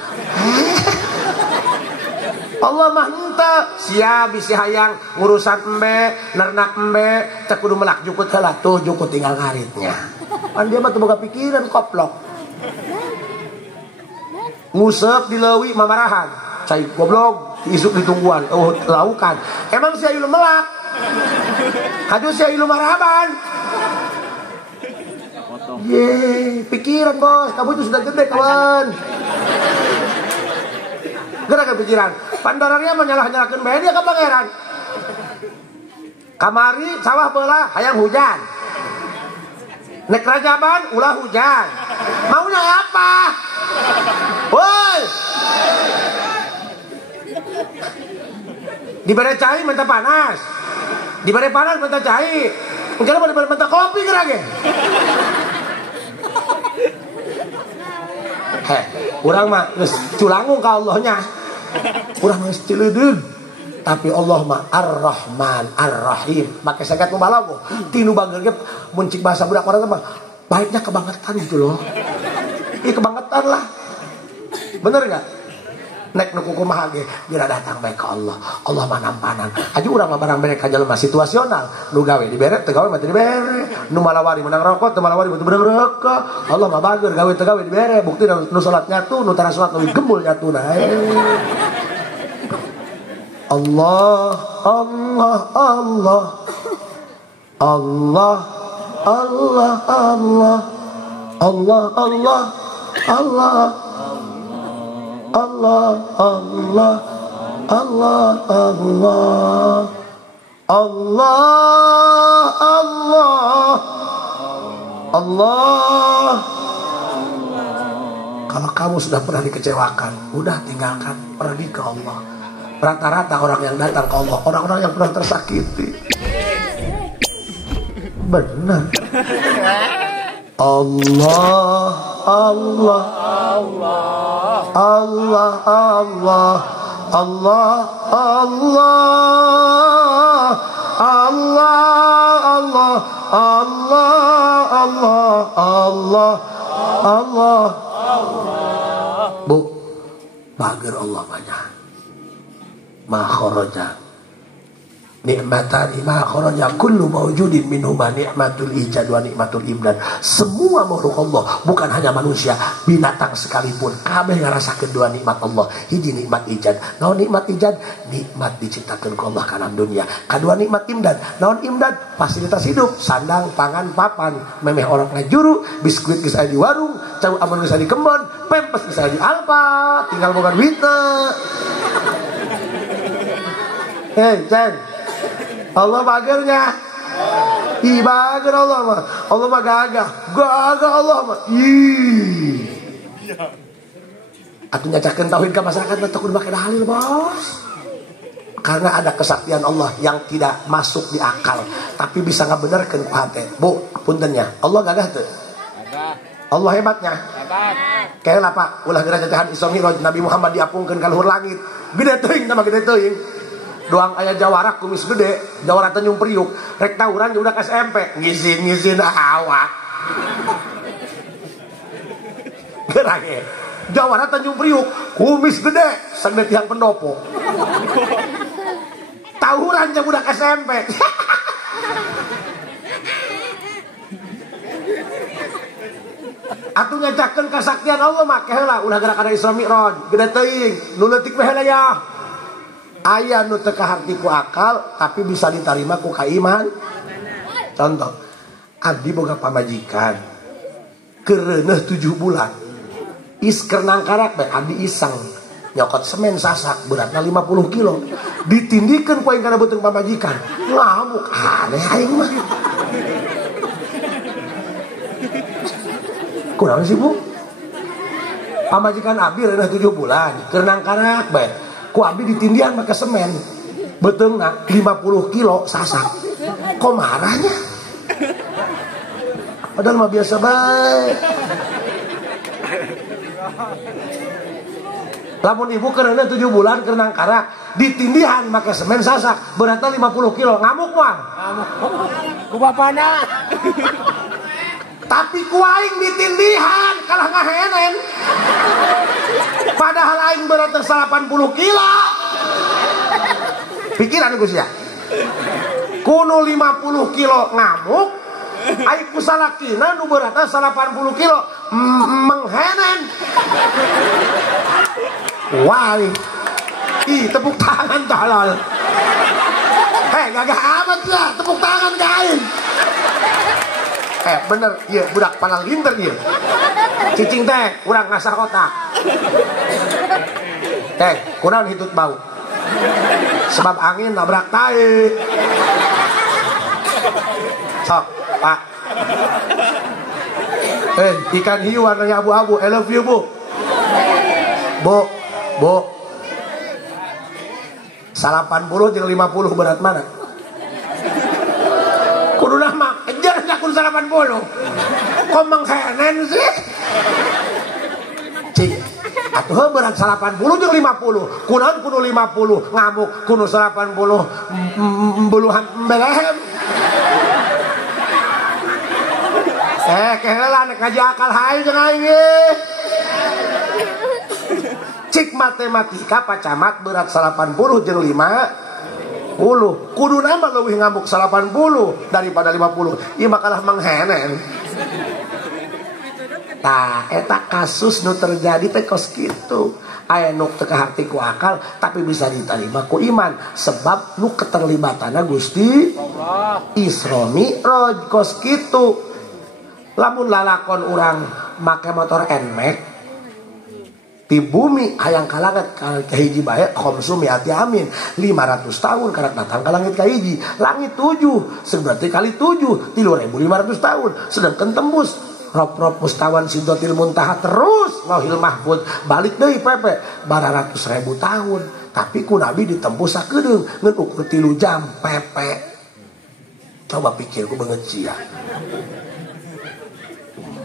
Allah mah henteu sia bisi hayang ngurusan embe nernak embe teh kudu melak jukut heula tuh jukut tinggal ngaritnya pan dia mah teu boga pikiran koplok ngusep di leuwih mamarahan cai goblok isuk ditungguan laukan emang si ayu melak aduh si ayu maraban ye pikiran bos kamu itu sudah gede kawan gerak pikiran pandararnya menyalah-nyalahkan bae dia ke pangeran kamari sawah belah hayang hujan nek rajaban ulah hujan maunya apa woi diberi cai minta panas diberi panas minta cai mungkin mau diberi minta kopi gerage urang mah geus culangung ka Allahnya urang mah geus cileudeuh tapi Allah mah Ar-Rahman Ar-Rahim make sagat nu balago tinu bageul ge mun cik bahasa budak urang mah baiknya kebangetan gitu loh ieu kebangetan lah bener enggak nek nu kumaha ge geura datang bae ka Allah mah nampanan aja urang mah barang bere ka jelema situasional nu gawe dibere teu gawe mah teu dibere nu malawari menang rokok teu malawari teu menang rokok Allah mah bageur gawe teu gawe dibere bukti nu salat nyatu nu tara salat leuwih gembul nyatuna Allah Allah Allah Allah Allah Allah Allah Allah Allah Allah Allah Allah Allah Allah Allah Allah. Kalau kamu sudah pernah dikecewakan, udah tinggalkan, pergi ke Allah. Rata-rata orang yang datang ke Allah, orang-orang yang pernah tersakiti. Benar. Allah Allah Allah Allah Allah Allah Allah Allah Allah Allah Allah Allah Bu, bager Allah banyak. Ma kharaja nikmatani ma kharaja kullu mawjudin minhuma nikmatul ijad wa nikmatul imdad. Semua makhluk Allah, bukan hanya manusia, binatang sekalipun kabeh ngarasakeun dua nikmat Allah. Hiji nikmat ijad. Naon nikmat ijad? Nikmat diciptakeun ku Allah kana dunia. Kadua nikmat imdad. Naon imdad? Fasilitas hidup, sandang, pangan, papan. Memeh orang ngajuru, biskuit geus aya di warung, cau aman geus aya di kembon, pempes geus aya di Alfa, tinggal boga duit teh. Hei, Ceng. Allah bagernya. Ih, bager Allah mah. Allah mah gagah. Gagah Allah mah. Ih. Atuh nyacakeun tauhid ka masyarakat mah takut make dalil, Bos. Karena ada kesaktian Allah yang tidak masuk di akal, tapi bisa ngabenerkeun ku hate. Bu, puntennya. Allah gagah teu? Gagah. Allah hebatnya. Hebat. Kayak apa? Ulah geura cacahan Isra Mi'raj Nabi Muhammad diapungkeun ka luhur langit. Gede teuing nama gede teuing. Doang aya jawara kumis gede, jawara Tanjung Priuk, rek tawuran udah ke SMP, ngizin awak. Gerage. Jawara Tanjung Priuk, kumis gede, saged tiang pendopo. Tawuran jeung budak SMP. Atuh nyacakeun kasaktian Allah mah heula ulah gerak kana Isra Mi'raj, gede teuing, nu leutik mah heula ya. Aya nu teu kaharti ku akal tapi bisa diterima ku kaiman. Contoh, abdi boga pamajikan kereuneuh 7 bulan. Isker nangkarak bae abdi iseng nyokot semen sasak beratna 50 kilo. Ditindikeun ku aing kana beuteung pamajikan. Ngamuk aneh aing mah. Kunaon sih, Bu? Pamajikan abdi reuneuh 7 bulan, keur nangkarak bae. Ku abdi ditindihan make semen beteungna 50 kilo sasak. Kok marahnya? Padahal mah biasa bae. Lamun ibu kereuneuh 7 bulan keur nangkara ditindihan make semen sasak beratna 50 kilo, ngamuk mah. Ngamuk. Ku bapana. Tapi ku aing ditindihan kalah ngahenen. Padahal aing berat 80 kilo. Pikiran Gus ya. Kuno 50 kilo ngamuk, aing ku salakina nu beratna 80 kilo menghenen. Wah. Ih, tepuk tangan tolol. Hei, gagah amat lah, tepuk tangan ke aing. Bener, iya budak panal linter iya. Cicing teh, urang ngasah otak. Kunaon hitut bau? Sebab angin nabrak tai. Sok, Pak. Ikan hiu warnanya abu-abu. I love you, Bu. Bu. 80 jeung 50 berat mana? Kuduna mah kejar jakun 80. Kok menghenen sih? Cik, atuh berat 80 jeung 50. Kunaon kudu 50 ngamuk, kudu 80 buluhan belehem. Keheula nek ngaji akal hayu jeung aing ge. Cik matematika pacamat berat 80 jeung 50. Kudu nama leuwih ngamuk 80 daripada 50. Ieu mah kalah menghenen. Tah eta kasus nu terjadi teh kos kitu. Aya nu teu kaharti ku akal tapi bisa diterima ku iman sebab nu keterlibatanna Gusti Allah. Isra Mi'raj kos kitu. Lamun lalakon urang make motor NMAX di bumi hayang kalanget kahiji bae khomsu miati amin 500 tahun karena datang ke langit kahiji langit 7 berarti kali 7 3.500 tahun sedangkan tembus rob mustawan sidratil muntaha terus lauhil mahfuz balik deui pepe baratus ribu tahun tapi ku nabi ditembus sakedeung ngeun ukur 3 jam pepe. Coba pikir ku beungeut sia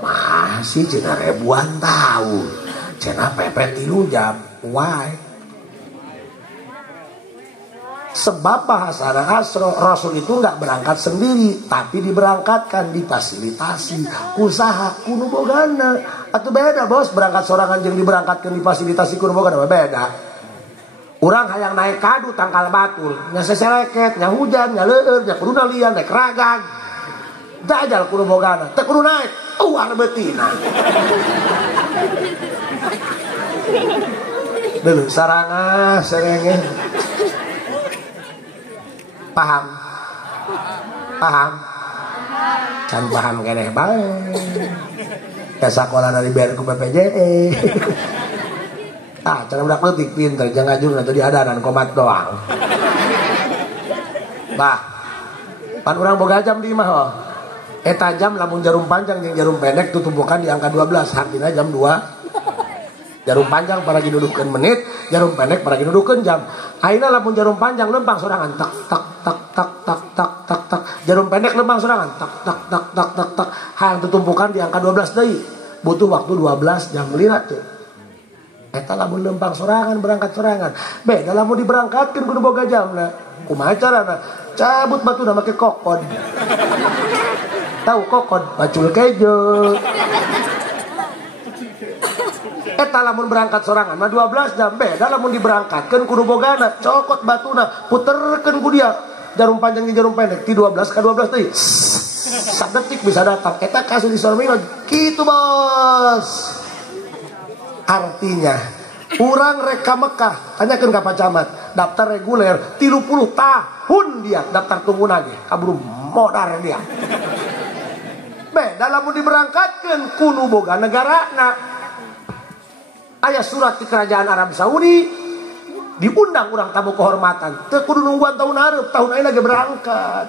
masih cina ribuan tahun, cina pepet 3 jam. Why? Sebab bahasa Rasul itu nggak berangkat sendiri, tapi diberangkatkan, difasilitasi usaha kuno bogana. Atau beda bos, berangkat sorangan jeung diberangkatkan difasilitasi kuno bogana beda. Urang hayang naik kadu tangkal batul, nya seseleket, nya hujan, nya leueur, nya kuduna lian naik ragag. Dajal kuno bogana, teu kudu naik, uar beutina. Dulu saranga serenge. Paham? Can paham keneh bae. Ya sekolah dari biar ku PPJE. Cara udah letik pinter, jangan ngajur nanti diadanan komat doang. Bah, pan orang boga jam 5 oh. Eta jam lamun jarum panjang jeung jarum pendek tutumbukan di angka 12, artinya jam 2. Jarum panjang para dudukkeun menit, jarum pendek para dudukkeun jam. Ayeuna lamun jarum panjang lempang sorangan tak tak tak tak tak tak tak tak. Jarum pendek lempang sorangan tak tak tak tak tak tak. Hayang tutumpukan di angka 12 deui. Butuh waktu 12 jam lira teh. Eta lamun lempang sorangan berangkat sorangan. Beda lamun diberangkatkeun kudu boga jamna. Kumaha carana? Cabut batuna make kokod. Tahu kokod, bacul kejo. Eta lamun berangkat sorangan mah 12 jam. Beda lamun diberangkatkeun kudu bogana cokot batuna puterkeun ku dia jarum panjang jeung jarum pendek ti 12 ka 12 deui. Sadetik bisa datang. Eta kasus di Surabaya kitu bos. Artinya urang rek ka Mekah tanyakeun ka Pacamat daftar reguler 30 tahun dia daftar tungguna ge kaburu modar dia. Beda lamun diberangkatkeun kudu boga negarana. Aya surat di kerajaan Arab Saudi diundang urang tamu kehormatan teu kudu nungguan tahun hareup, tahun ayeuna ge berangkat.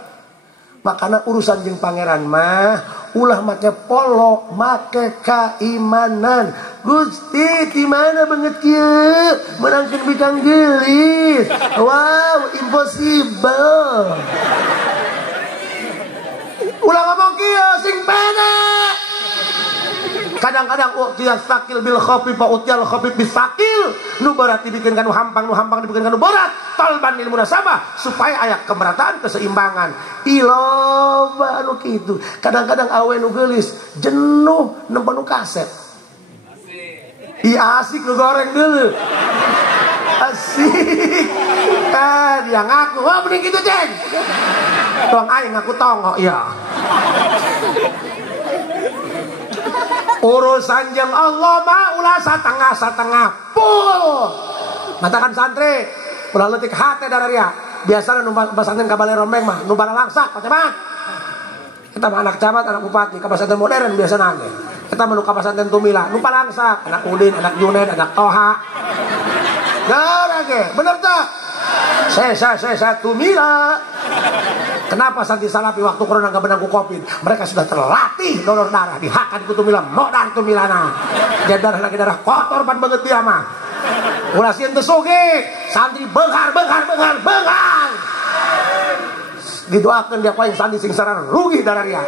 Makana urusan jeung pangeran mah ulah make polo, make keimanan. Gusti di mana banget kieu menangkeun bikang geulis. Wow, impossible. Ulah ngomong kieu sing pede. Kadang-kadang uqtiyas sakil bil khafif fa uqtiyal khafif bis sakil. Nu berat dibikeun kanu hampang, nu hampang dibikeun kanu berat. Talban lil munasabah supaya aya kemerataan, keseimbangan. Iloba anu kitu. Kadang-kadang awe nu geulis jenuh nempo nu kaset. Iya asik nu goreng deuleu. Asik. Dia ngaku, "Wah, mending kitu, Ceng." Tuang aing ngaku tongo, ya. Urusan jeung Allah mah ulah satengah-satengah full. Matakan santri, ulah leutik hate dararia. Biasana nu pasantren ka balai rombeng mah nu bala langsak pate mah. Kita mah anak camat, anak bupati, ka pasantren modern biasana ge. Kita mah nu ka pasantren tumila, nu palangsak, anak Udin, anak Junaid, anak Toha. Gara ge, bener teh? Saya tumila. Kenapa Santi Salapi waktu corona gak benang ku Covid? Mereka sudah terlatih donor darah, dihakan ku tumila, modal tumilana. Jadi darah lagi darah kotor pan banget dia mah. Ulah sieun teu sugih, santri beunghar. Didoakeun dia poe santri sing sareng rugi darah dia.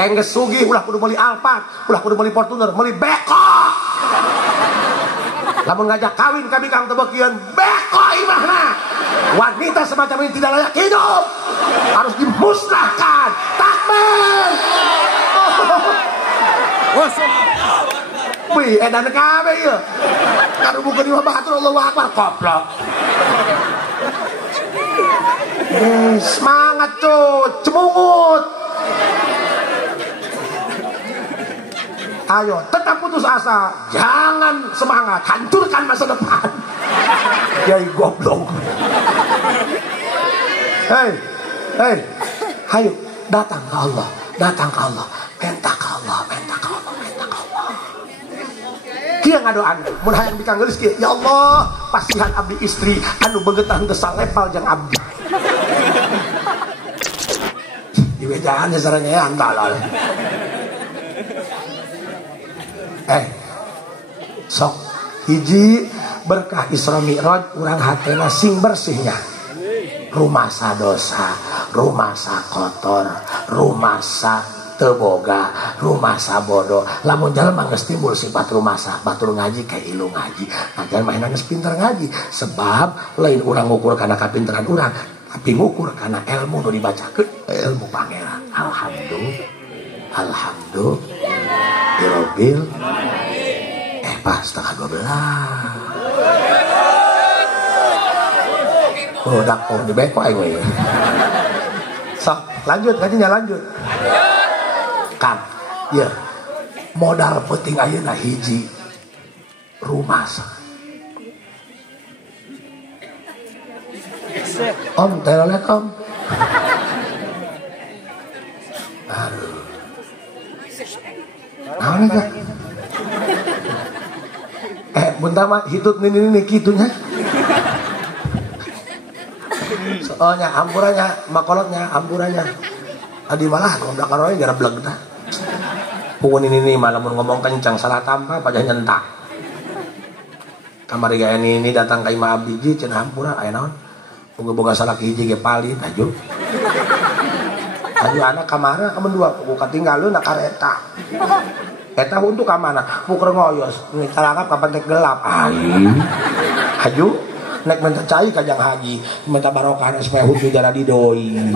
Kayak geus sugih ulah kudu meuli Alphard, ulah kudu meuli Fortuner, meuli beko. Lamun ngajak kawin kami kang tebekieun beko imahna. Wanita semacam ini tidak layak hidup, harus dimusnahkan. Takbir. Wih, edan kabeh ieu. Kanu bukeun di batur Allahu Akbar goblok. Semangat cut, cemungut. Ayo, tetap putus asa. Jangan semangat, hancurkan masa depan. Yai goblok. Hei, ayo datang ke Allah, minta ke Allah. Kia ngadoan, mun hayang bikang geulis kieu, ya Allah, pasihan abdi istri anu beungeutah teu salepal jeung abdi. Di wejaan sareng ya antalal. Sok hiji berkah Isra Mi'raj urang hatena sing bersihnya. Rumah dosa, rumah kotor, rumah teboga rumasa bodoh lamun jalma geus timbul sifat rumasa batur ngaji kayak ilu ngaji nah jalma geus pinter ngaji sebab lain urang ngukur kana kapinteran urang tapi ngukur kana ilmu nu dibacakeun ilmu pangeran alhamdulillah Rabbil pas setengah 12 udah kok di beko aing we sok lanjut ngajinya lanjut Kang, ya modal penting ayeuna hiji rumah. Om, telolet om. Aduh. Naon eta? Bentar mah hitut ini kitunya. Soalnya ampurannya, makolotnya, ampurannya. Adi malah ngobrol karoy gara bleg dah. Pukun ini malah mau ngomong kencang salah tanpa pada nyentak. Kamari gaya ini datang ke imam abdi cenah hampura aya naon? Boga salah hiji ge palit aju. Aju anak kamana kamu dua buka tinggalun nak kareta. Eta untuk kamana? Buker ngoyos. Ini talangap kapan tek gelap. Aju nek minta cai kajang haji, minta barokah supaya hutu jara didoi.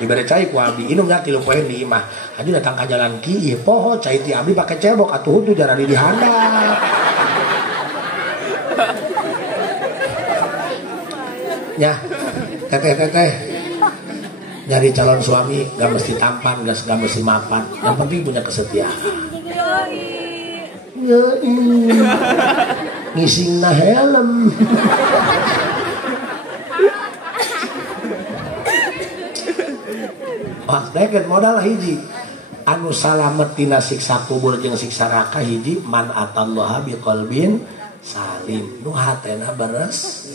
Diberi cai ku abdi inumnya 3 poe di imah aju datang ke jalan ki poho cai ti abdi pakai cebok atuh hutu jara di handap ya teteh nyari calon suami gak mesti tampan gak mesti mapan yang penting punya kesetiaan ngising na helm wah deket modal hiji anu salamet tina siksa kubur jeung siksa neraka hiji man atallaha biqalbin salim nu hatena beres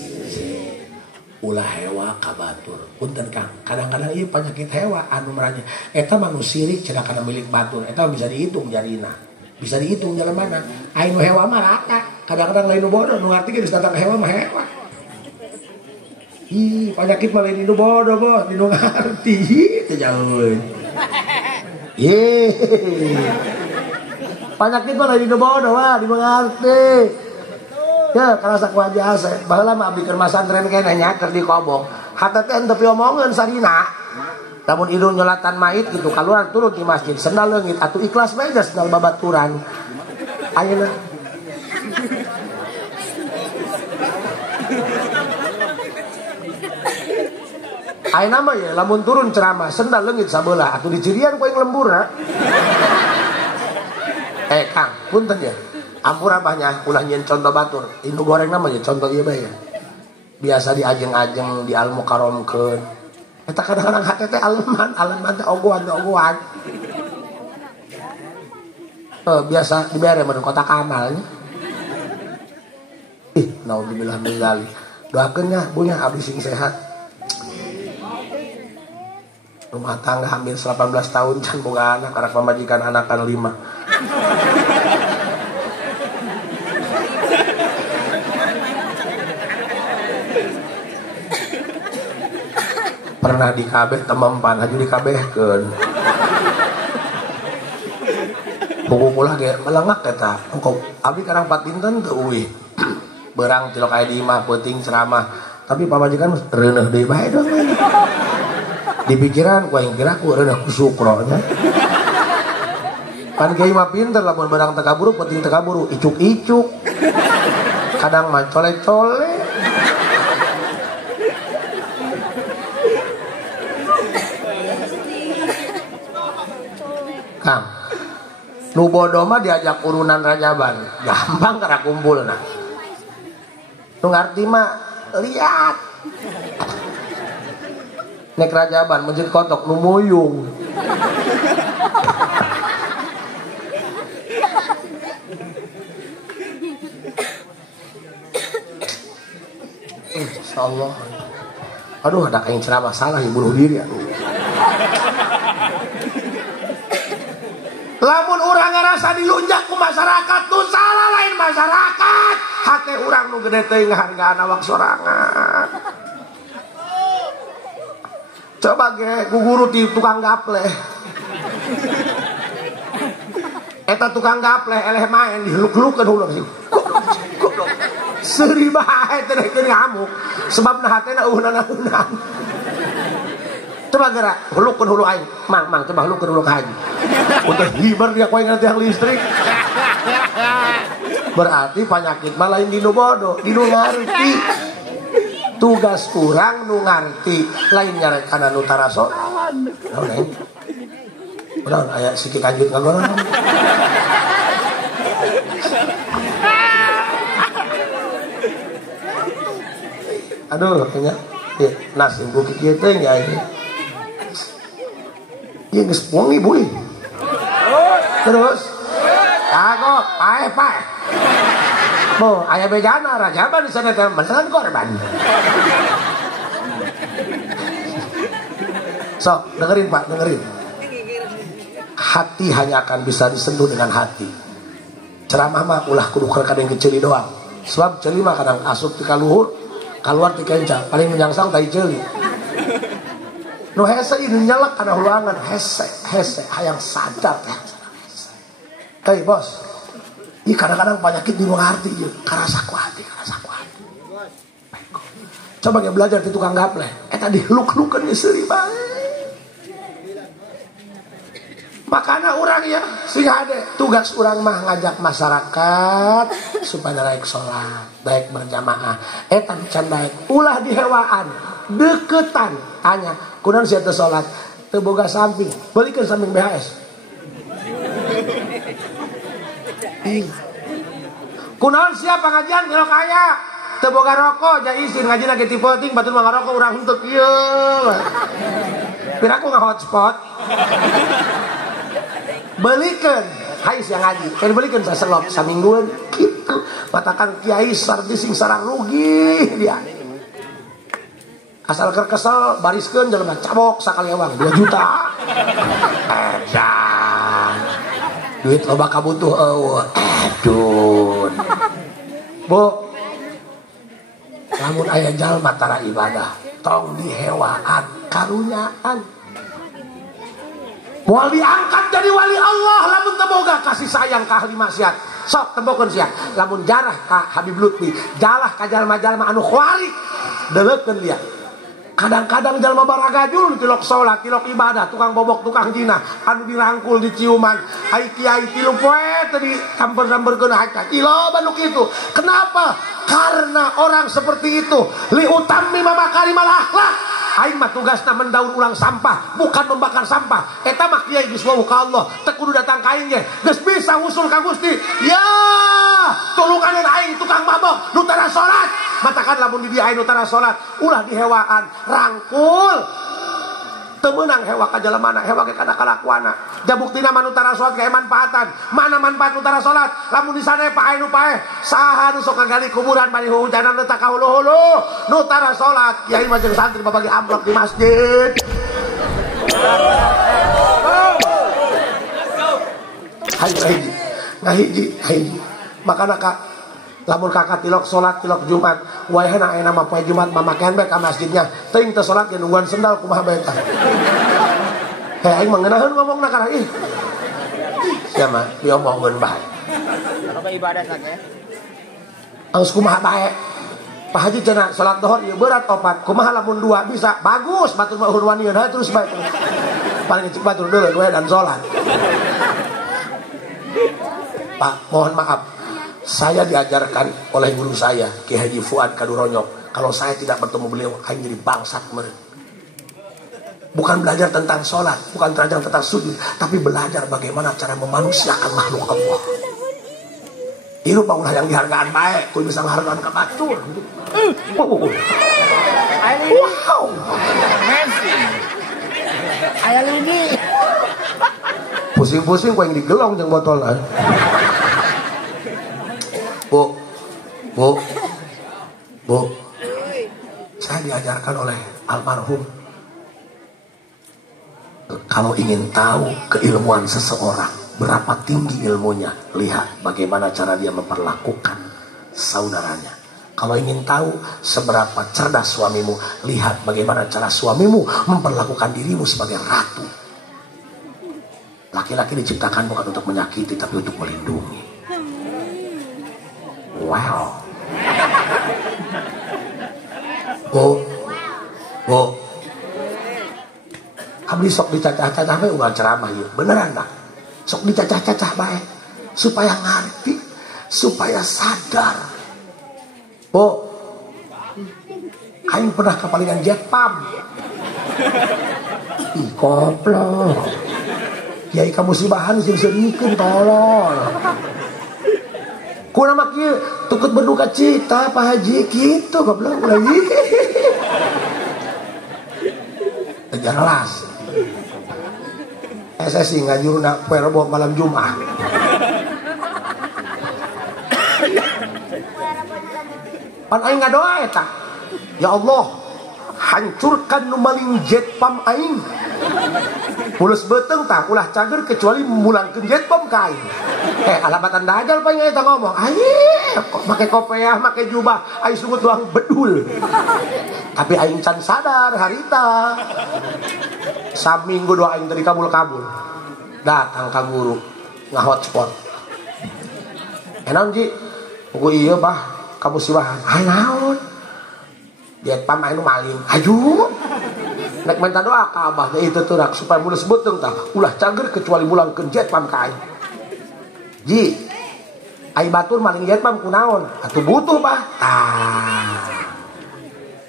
ulah hewa ka batur punten Kang kadang-kadang ieu penyakit hewa anu maranya eta mah nu sirik cenah kana milik batur eta bisa dihitung jarina bisa dihitung jalan mana anu hewa mah rata kadang-kadang lain nu bodoh nu ngarti geus datang hewa mah hewa ih penyakit malah ini bodoh bos ini ngerti itu jauh penyakit malah ini bodoh wah ini mengerti ya karena sak wajah ase baheula mah abdi keur masantren kene nya keur di kobong hata teh henteu piomongkeun sarina lamun idul nyolatan mait gitu kaluar turun di masjid sendal leungit atuh ikhlas bae sendal babaturan ayeuna ayeuna mah ya lamun turun ceramah sendal leungit sabeula atuh dicirian ku aing lembur Kang punten ya ampura banyak ulah nyeun contoh batur inu goreng nama ya contoh ieu bae ya biasa diajeng-ajeng di almukaromkeun eta kadang-kadang hate teh aleman teh ogohan biasa dibere meureun kota kamalnya naudzubillah min dzalik doakeun nya bunya abdi sing sehat rumah tangga hampir 18 tahun can boga anak anak pamajikan anakan 5 pernah di kabeh temempan haju di kabehkeun buku kula ge melengak eta engko abdi karang 4 dinten teu euih berang tilok aya di imah peuting ceramah tapi pamajikan reuneuh deui bae dong di pikiran ku aing kira ku reuneuh ku sukronya kan kiai mah pinter lamun berang teu kaburu peuting teu kaburu icuk-icuk kadang mah cole-cole Kang, nu bodoh mah diajak urunan rajaban, gampang karena kumpul nah. Nu ngarti mah lihat. Nek rajaban masjid kotok nu muyung. Insyaallah. Aduh, ada kain ceramah salah ya bunuh diri aduh. Lamun urang ngarasa dilunjak ku masyarakat nu salah lain masyarakat hate urang nu gede teuing hargaan awak sorangan coba ge ku guru di tukang gapleh Eta tukang gapleh eleh main dihluk-hlukeun ulah sih. Goblok. Seuri bae teh keur ngamuk sebab nah hatena eueunan-eueunan. Coba gerak, hulukkeun hulu aing. Mang coba hulukkeun hulu ka haji. Untuk hiber dia koe ngan tiang listrik. Berarti penyakit mah lain di nu bodoh, di nu ngarti. Tugas kurang nu ngarti, lain nyarekana nu tarasoan. Naon udah aya sikit kanjut ngagorong. Aduh kayaknya nasi buki kieu teh nya ini. Ieu geus wengi buih. Terus kagok pae. Bo aya bejana rajaban di sana teh menengan korban. Sok dengerin Pak, dengerin. Hati hanya akan bisa disentuh dengan hati. Ceramah mah ulah kudu kadang keceli doang. Sebab celi mah kadang asup ti ka luhur, keluar ti kencang, paling menyangsang tai celi. Nu hese ini nyelek kana huluangan, hese hayang sadar teh. Hei bos, ini kadang-kadang penyakit di ngarti ieu, karasa ku hati. Coba ge belajar ti tukang gapleh, eta dihluk-hlukeun geus seuri bae. Makanya orang ya sing ade tugas orang mah ngajak masyarakat supaya naik sholat baik berjamaah eta can baik ulah dihewaan deketan tanya kunaon sia teu sholat teu boga samping beulikeun samping BHS kunaon sia pengajian kalau kaya teu boga rokok jadi isin ngajina ge ti penting batur mah ngarokok urang henteu ieu piraku ngahotspot belikan hai siang ngaji kan belikan saselop samingguan gitu matakan kiai sardi sing sarang rugi dia asal kesel bariskeun jelema cabok sakali awang 2 juta edan duit loba kabutuh aduh bu lamun aya jalma tara ibadah tong dihewaan karunyaan moal diangkat jadi wali Allah lamun teu boga kasih sayang ka ahli maksiat sok tembokeun sia lamun jarah ka Habib Lutfi jalah ka jalma-jalma anu khawarik deuleukkeun dia kadang-kadang jalma baragajul tilok salat tilok ibadah tukang bobok tukang jinah anu dirangkul diciuman ai kiai 3 poe teh disamper-samperkeun haca loba nu kitu kenapa karena orang seperti itu li utammi makarimal akhlak aing mah tugasna mendaur ulang sampah bukan membakar sampah eta mah kiai geus wau ka Allah teu kudu datang ka aing ge geus bisa usul ka Gusti ya tulunganeun aing tukang mabok nu tara salat matakan lamun di dieu aing nu tara salat ulah dihewaan rangkul teu meunang hewa ka jalemana hewa ge kana kalakuana da buktina mah nu tara salat ge manfaatan mana manfaat nu tara salat lamun di sana pae nu pae saha nu sok ngagali kuburan bari hujanan teu ka hulu-hulu nu tara salat kiai mah jeung santri babagi amplop di masjid hiji makana ka lamun kakak tilok salat tilok Jumat wayahna aya nama poe Jumat mamakeun bae ka masjidnya teuing teu salat ge nungguan sendal kumaha bae tah aing mah ngeunaheun ngomongna kana ih sia mah diomongkeun bae kalau ibadah saja harus kumaha bae Pak Haji cenah salat duhur ieu berat 4 kumaha lamun 2 bisa bagus batur mah urwanian terus bae paling cek batur deuleun we dan salat Pak mohon maaf saya diajarkan oleh guru saya Ki Haji Fuad Kaduronyok kalau saya tidak bertemu beliau akan jadi bangsat meureun bukan belajar tentang sholat bukan belajar tentang sujud tapi belajar bagaimana cara memanusiakan makhluk Allah itu ulah yang dihargaan baik kudu bisa menghargaan ka batur wow aya lagi pusing-pusing kau yang digelong jeung botol Bu, saya diajarkan oleh almarhum kalau ingin tahu keilmuan seseorang berapa tinggi ilmunya, lihat bagaimana cara dia memperlakukan saudaranya. Kalau ingin tahu seberapa cerdas suamimu, lihat bagaimana cara suamimu memperlakukan dirimu sebagai ratu. Laki-laki diciptakan bukan untuk menyakiti, tapi untuk melindungi. Wow. Bu, abdi sok dicacah-cacah bae ulah ceramah ieu. Beneran dah. Sok dicacah-cacah bae supaya ngerti, supaya sadar. Bu, aing pernah kepalingan jet pump. Ih, goblok. Kiai kamusibahan sing seurikeun tolol. Kuna mah kieu tukut berduka cita Pak Haji kitu goblok lagi. Jelas. Saya sih ngajurna poe Rebo malam Jumat. Pan aing ngadoa eta. Ya Allah, hancurkan nu maling jet pump aing. Mulus beteng tah ulah cager kecuali mulangkeun jet pump ka aing. Alabatan dajal pa nya eta ngomong. Aing make kopiah, make jubah, aing sungut doang bedul. Tapi aing can sadar harita. Saminggu doa aing tadi kabul-kabul. Datang ka guru ngahotspot. Enaon Ji? Ku ieu bah kamu siwahan. Ai naon? Jet pump aing maling. Aju. Nek minta doa ka Abah teh itu teurak supaya mulus beuteung tah ulah cager kecuali mulangkeun jet pump ka aing. Ji, aing batur maling jet pump kunaon? Atuh butuh Pak.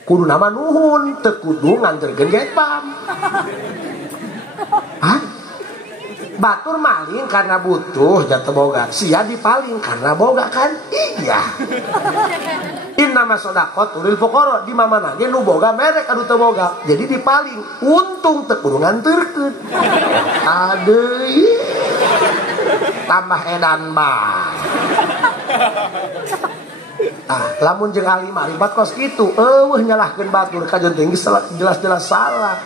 Kudu nama nuhun teu kudu nganterkeun jet pump. Hah? Batur maling karena butuh jatuh boga. Sia dipaling karena boga kan? Iya. Innama sodaqat lil fuqara di mamana ge nu boga merek anu teu boga. Jadi dipaling. Untung teu kudu nganterkeun. Aduh. Tambah edan bah. Lamun jeung ahli makrifat kos kitu, eueuh nyalahkeun batur ka jeung jelas-jelas salah.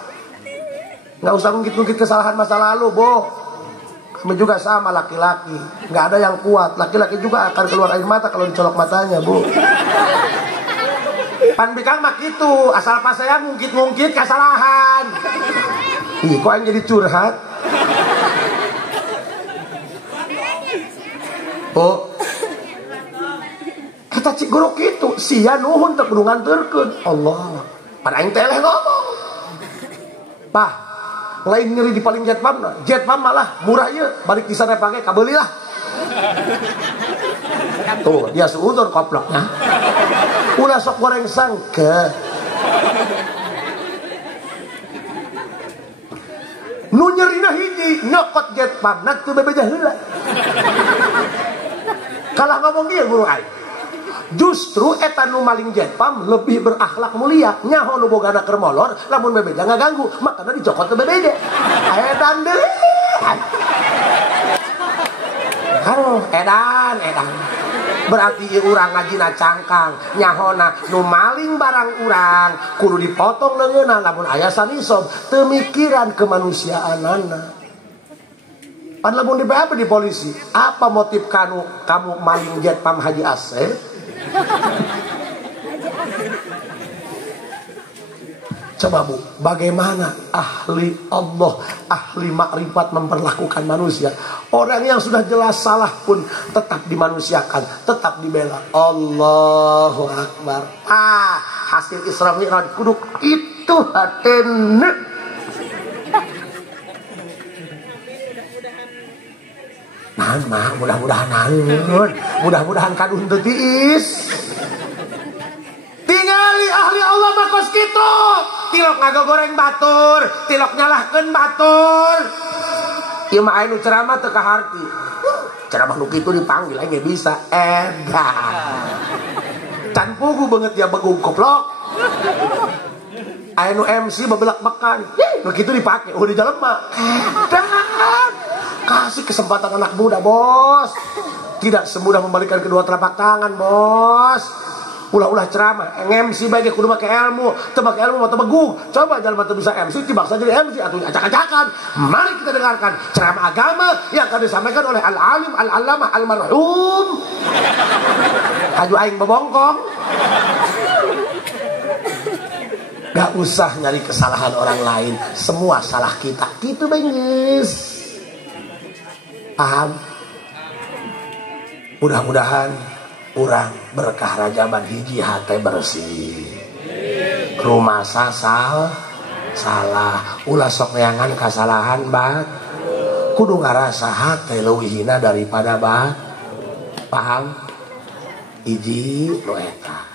Enggak usah ngungkit-ngungkit kesalahan masa lalu, Bo. Kami juga sama laki-laki, nggak ada yang kuat. Laki-laki juga akan keluar air mata kalau dicolok matanya, Bu. Pan bikang mah gitu, asal pas saya ngungkit-ngungkit kesalahan. Ih, kok yang jadi curhat? Oh, kata cik guru gitu, sia nuhun teu kudu nganterkeun. Allah, pan aing teh ngomong. Pak, lain nyeri di paling jet pump malah murah ya balik di sana pakai kabeli lah. Tuh dia seudon koploknya ulah sok goreng sangke nu nyerina hiji nyokot jet pump nak tuh bebeja heula kalah ngomong dia guru aing. Justru eta nu maling jet pump lebih berakhlak mulia. Nyaho nu bogana keur molor, lamun bebeja ngaganggu, makana dicokot ke bebeja. Edan deui. Halo, edan. Berarti urang ngajina cangkang, nyahona nu maling barang urang, kudu dipotong leungeunna lamun aya sanisob, teu mikiran kemanusiaanana. Pan lamun di BAP di polisi, apa motif kamu maling jet pump Haji Asep? Coba Bu, bagaimana ahli Allah, ahli makrifat memperlakukan manusia. Orang yang sudah jelas salah pun tetap dimanusiakan, tetap dibela. Allahu Akbar. Hasil Isra Mi'raj kudu itu hatene. Nah, mudah-mudahan kadun teu tiis. Tingali ahli Allah mah kos kitu. Tilok ngagogoreng batur, tilok nyalahkeun batur. Ieu mah aya nu ceramah teu kaharti. Ceramah nu kitu dipanggil aja bisa. Can pugu banget ya begung koplok. Aya nu MC babelak-bekan. Nu kitu dipake di jelema. Kasih kesempatan anak muda, Bos. Tidak semudah membalikkan kedua telapak tangan, Bos. Ulah-ulah ceramah, MC bagi kudu make ilmu, teu make ilmu mah teu begung. Coba jalan teu bisa MC dibaksa jadi MC atuh acak-acakan. Mari kita dengarkan ceramah agama yang akan disampaikan oleh Al-Alim Al-Allamah Al-Marhum Haji aing bebongkong. Gak usah nyari kesalahan orang lain, semua salah kita. Gitu, Bengis. Paham? Mudah-mudahan urang berkah rajaban hiji hate bersih. Rumah salah ulah sok neangan kesalahan bat. Kudu ngarasa hate leuwihina daripada bat. Paham? Hiji nu eta.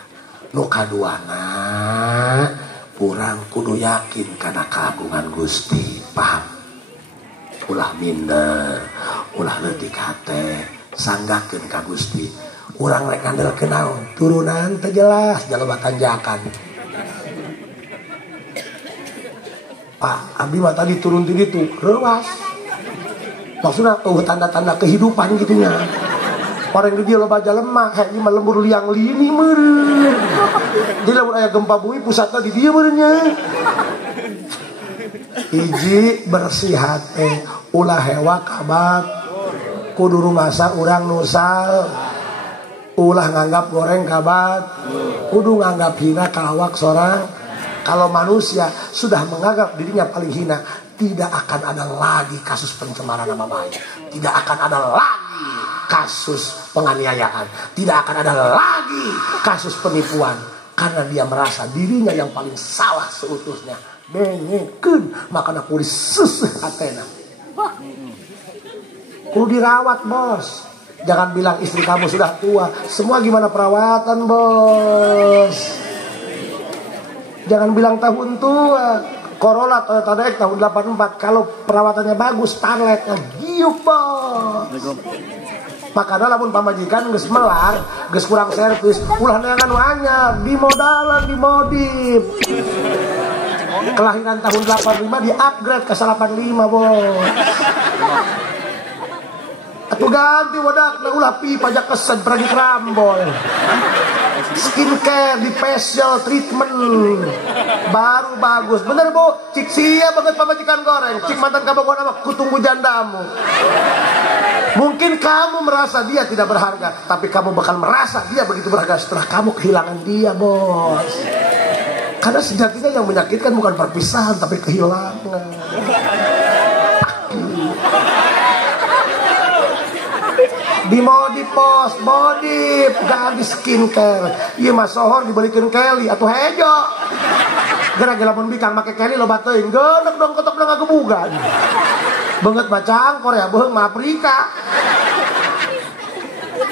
Nu kaduana urang kudu yakin kana kagungan Gusti. Paham? Ulah minder, ulah leutik hate, sanggakeun ka Gusti. Urang rek ngandelkeun naon? Turunan teu jelas jalema tanjakan. Pak, abdi mah tadi turun di ditu, leuwas. Maksudna tanda-tanda kehidupan gitunya. Orang di dia loba jalema, heh ieu mah lembur liang lini meureun. Jadi lamun aya gempa bumi pusatna di dieu meureunnya. Hiji bersih hate, ulah hewa kabat. Kudu rumasa urang nusal. Ulah nganggap goreng kabat. Kudu nganggap hina kalawak sorang. Kalau manusia sudah menganggap dirinya paling hina, tidak akan ada lagi kasus pencemaran nama baik. Tidak akan ada lagi kasus penganiayaan. Tidak akan ada lagi kasus penipuan. Karena dia merasa dirinya yang paling salah seutuhnya. Bengekeun makana kudu seuseut hatena. Kudu dirawat, Bos. Jangan bilang istri kamu sudah tua. Semua gimana perawatan, Bos? Jangan bilang tahun tua. Corolla Toyota Dex tahun 84. Kalau perawatannya bagus, starlet giuk, Bos. Makanya lamun pamajikan geus melar, geus kurang servis, ulah neangan nu anyar, dimodalan, dimodif. Kelahiran tahun 85 di-upgrade ke 85, Bos. Atuh ganti wadak ulah pi pajak kesed pergi kerambol. Skincare di facial treatment baru bagus. Bener Bu, cik sia banget pamajikan goreng. Cik mantan kabagoan sama kutunggu jandamu. Mungkin kamu merasa dia tidak berharga, tapi kamu bakal merasa dia begitu berharga setelah kamu kehilangan dia, Bos. Karena sejatinya yang menyakitkan bukan perpisahan, tapi kehilangan. Dimodif, Bos, modif, ganti skincare. Ieu mah sohor dibelikeun Kelly atuh hejo. Gara-gara pun bikang make Kelly loba teuing, geuneuh dong kotok dong ngagebugan. Beungeut mah cangkor ya, beung mah Afrika.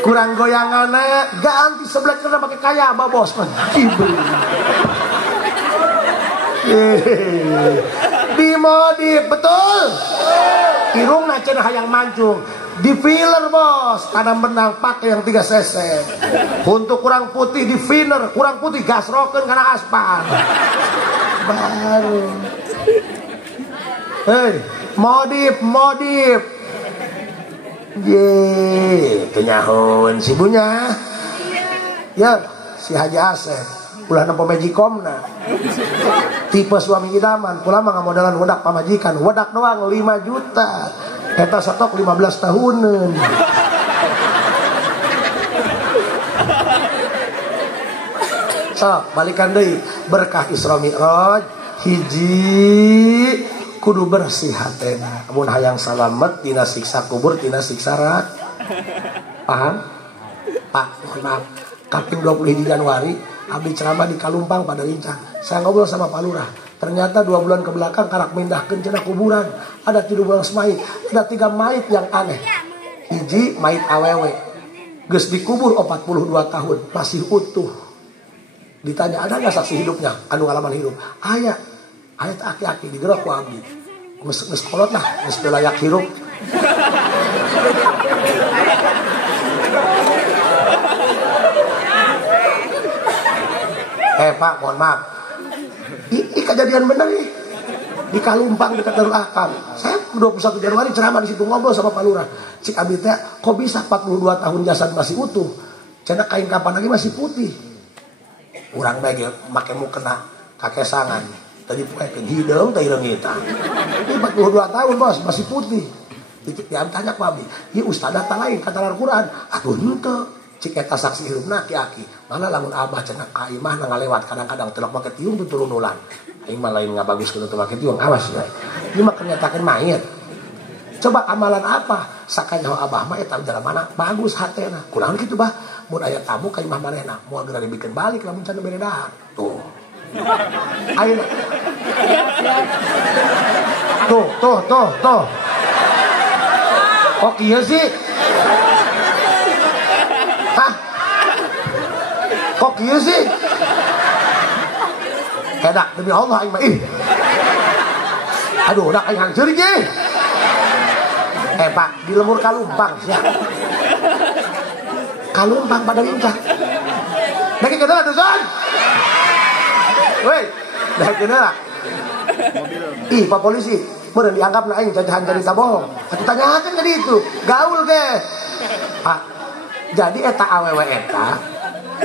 Kurang goyanganna ganti sebelah kena make kaya ba, Bos. Kibeu. Dimodif, betul. Irungna cenah hayang mancung. Di filler, Bos, kadang benang pakai yang 3 cc. Untuk kurang putih di filler, kurang putih gasrokeun karena aspal. Baru. Hei, modif. Ye, kenyahoun si bunya. Ya, si Haji Asep. Ulah nempo majikomna. Tipe suami idaman, kula mah ngamodalan wedak pamajikan. Wedak doang 5 juta. Eta stok 15 tahunan. So, balikan deui berkah Isra Mi'raj hiji kudu bersih hatena. Mun hayang salamet tina siksa kubur, tina siksa neraka. Paham? Pak, mohon maaf. Kaping 21 Januari abdi ceramah di Kalumpang pada Lincah. Saya ngobrol sama Pak Lurah. Ternyata 2 bulan ke belakang karak mindahkeun cenah kuburan. Ada 13 mayit. Ada 3 mayit yang aneh. Hiji mayit awewe. Geus dikubur 42 tahun. Masih utuh. Ditanya ada nggak saksi hidupnya? Anu ngalaman hidup. Aya. Aya aki-aki digerak ku abdi. Geus kolot lah. Geus layak hirup. Pak, mohon maaf. Ini kejadian bener nih di Kalumpang dekat Darul Akam. Saya 21 Januari ceramah di situ ngobrol sama Pak Lurah. Cik abdi teh kok bisa 42 tahun jasad masih utuh? Cenah kain kapan lagi masih putih. Urang bae make mukena kakesangan. Tadi poekeun hideung teh reungita. Ini 42 tahun, Bos, masih putih. Dia tanya ku abdi, "Ieu ustad data lain kata Al-Qur'an." Atuh henteu. Cik eta saksi hirupna aki-aki. Mana lamun abah cenah ka imah ngalewat kadang-kadang telok make tiung tu turun ulang. Aing mah lain ngabagus kudu teu make tiung, awas ya. Ieu mah kenyatakeun mayit. Coba amalan apa? Sakanyaho abah mah eta jalan mana? Bagus hatena. Kunaon kitu bah? Mun aya tamu ka imah manehna, moal geura dibikeun balik lamun can bere dahar. Tuh. Ayeuna. Tuh. Kok kieu sih? Hah? Kok kieu sih? Edak demi Allah aing mah ih. Aduh, dak aing hancur ge. Pak, di lemur kalumpang sia. Kalumpang pada lincah. Dek kenal tuh, Son. Woi, dek kenal. Ih, Pak polisi, meureun dianggap na aing jajahan cerita bohong. Atuh tanyakeun tadi itu. Gaul ge. Pak, jadi eta awewe eta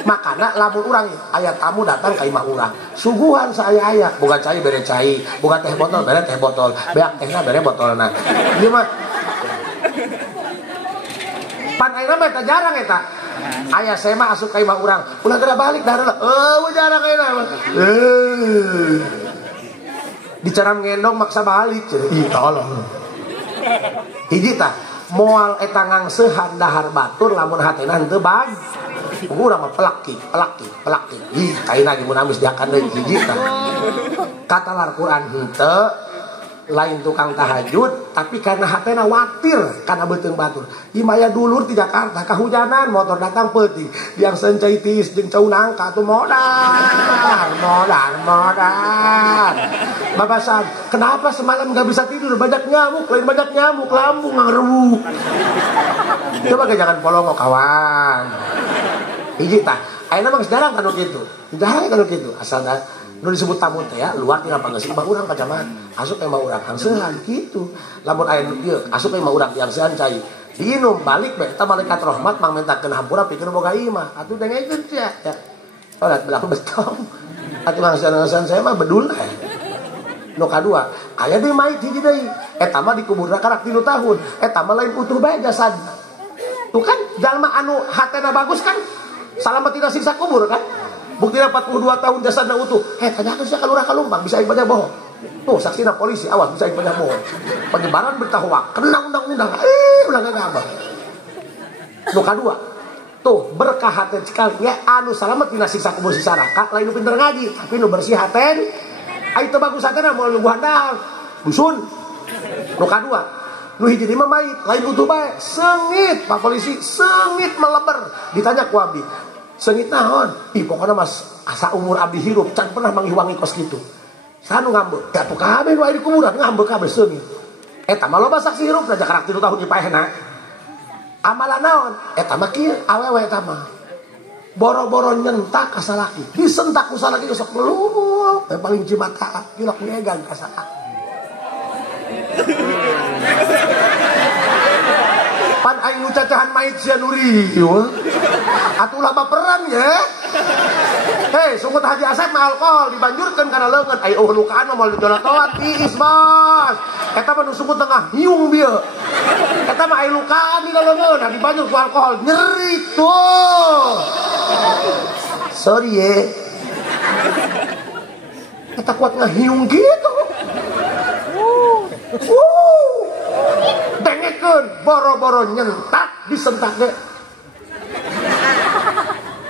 makana lamun urang aya tamu datang ka imah urang suguhan saya aya boga cai bere cai boga teh botol bere teh botol beak tehna bere botolna ieu mah pan ayeuna mah eta jarang eta aya saya mah asup ka imah urang ulah geura balik dah jarang ayeuna dicaram ngendong maksa balik ih tolong hiji tah moal eta ngangseuhan dahar batur lamun hatena henteu bag urang mah pelaki. Ih, kaina ge mun amis diakan deui hiji tah. Kata Al-Qur'an henteu lain tukang tahajud tapi karena hatena watir kana beuteung batur. Imaya dulur di Jakarta kahujanan motor datang peuting yang sencai tiis jeung cau nangka atuh modal. Babasan, kenapa semalam gak bisa tidur? Banyak nyamuk, lain banyak nyamuk, lambung ngaruh. Coba ke jangan polongo kawan. Hiji tah, ayeuna mah geus jarang kanu kitu. Jarang kanu kitu, asal da nu disebut tamu teh ya, luar tinggal panggeusi imah urang kacaman. Asup ka imah urang hangseuhan kitu. Lamun aya nu ieu, asup ka imah urang hangseuhan cai. Diinum balik bae eta malaikat rahmat mangmentakeun hampura pikeun boga imah. Atuh dengekeun sia ya. Olat belaku betong. Atuh hangseuhan saya mah bedul. Nu kadua, aya deui mait hiji deui. Eta mah dikuburna karak 3 tahun. Eta mah lain utuh bae jasadna. Tuh kan jalma anu hatena bagus kan salamat tidak siksa kubur kan. Buktinya 42 tahun jasadna utuh. Tanyakeun sia ka lurah Kalumpang bisa aing banyak bohong. Tuh saksina polisi awas bisa aing banyak bohong. Penyebaran berita hoak kena undang-undang. Ulah gagabah. Nu kadua. Tuh berkah hate sekali ya anu salamet dina siksa kubur si saraka lain nu pinter ngaji tapi nu bersih haten. Ai teu bagus hatena moal nunggu handal. Busun. Nu kadua. Nu hiji mah mait lain utuh bae. Sengit Pak polisi, sengit meleber. Ditanya ku abdi. Sengit naon? Ih pokona mas asa umur abdi hirup can pernah manghiwangi kos kitu. Sanu ngambek. Ya tuh kabeh nu aya di kuburan ngambek kabeh sengit. Eta mah loba saksi hirup da karak 3 tahun dipaehna. Amalan naon? Eta mah kieu awewe eta mah. Boro-boro nyentak ka salaki. Disentak ku salaki sok meluh. Paling cimata pilok ngegang ka salaki. Pan aing nu cacahan mait sia nuri. Atuh ulah baperan ya. Hei, sungut Haji Asep mah alkohol dibanjurkeun kana leungeun. Ai lukaan mah moal dijolat-jolat tiis, Bos. Eta mah nu sungut tengah hiung bieu. Eta mah ai lukaan di leungeun, dibanjur ku alkohol nyeri tuh. Sorry ye. Eta kuat ngahiung gitu. Dengekeun boro-boro nyentak disentak ge.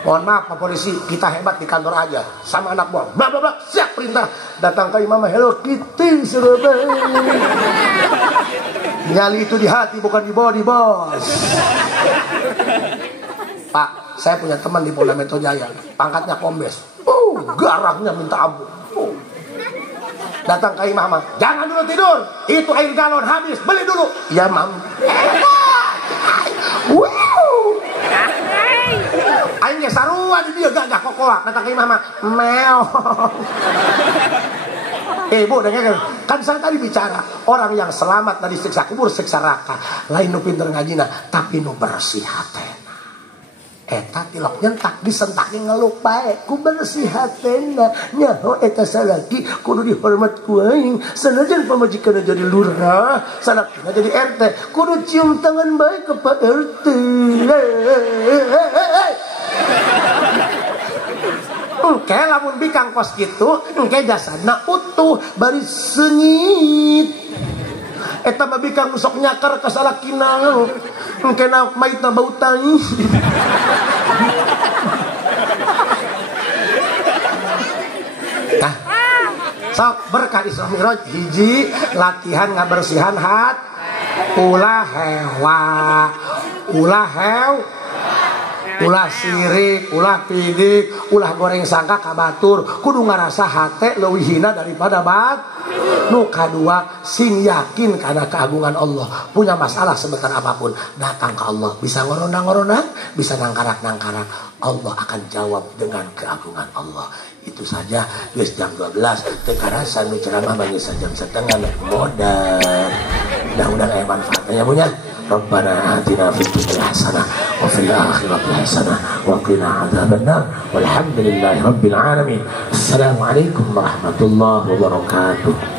Mohon maaf Pak polisi, kita hebat di kantor aja sama anak buah. Bla bla bla, siap perintah. Datang ke imam Hello Kitty Surabaya. Nyali itu di hati bukan di body, Bos. Pak, saya punya teman di Polda Metro Jaya, pangkatnya kombes. Garahnya minta ampun. Datang ke imam, jangan dulu tidur. Itu air galon habis, beli dulu. Ya, Mam. Aing ge sarua di dieu gagah kokoa datang ke imam meong. Bu dengekeun kan saya tadi bicara orang yang selamat dari siksa kubur siksa neraka lain nu pinter ngajina tapi nu bersih hatena eta tilok nyentak disentake ngeluk bae ku bersih hatena nyaho eta salaki kudu dihormat ku aing sanajan pamajikanna jadi lurah salakina jadi RT kudu cium tangan bae ke Pak RT. Engke lamun bikang kos gitu engke jasadna utuh bari sengit eta mah bikang sok nyakar ka salakina engkena maitna bau tai. Nah, sok berkah Isra Mi'raj hiji latihan ngabersihan ulah hewa, ulah sirik, ulah pidik, ulah goreng sangka kabatur, kudu ngarasa hate leuwih hina daripada nu kadua sing yakin karena keagungan Allah. Punya masalah sebesar apapun datang ke Allah, bisa ngorondang-ngorondang, bisa nangkarak-nangkarak, Allah akan jawab dengan keagungan Allah. Itu saja. Geus jam 12 teu karasa nu ceramah mah geus jam setengah modal. Mudah-mudahan aya manfaatnya punya. Rabbana atina fid dunya hasanah wa fil akhirati hasanah wa qina adzabannar walhamdulillahi rabbil alamin. Assalamualaikum warahmatullahi wabarakatuh.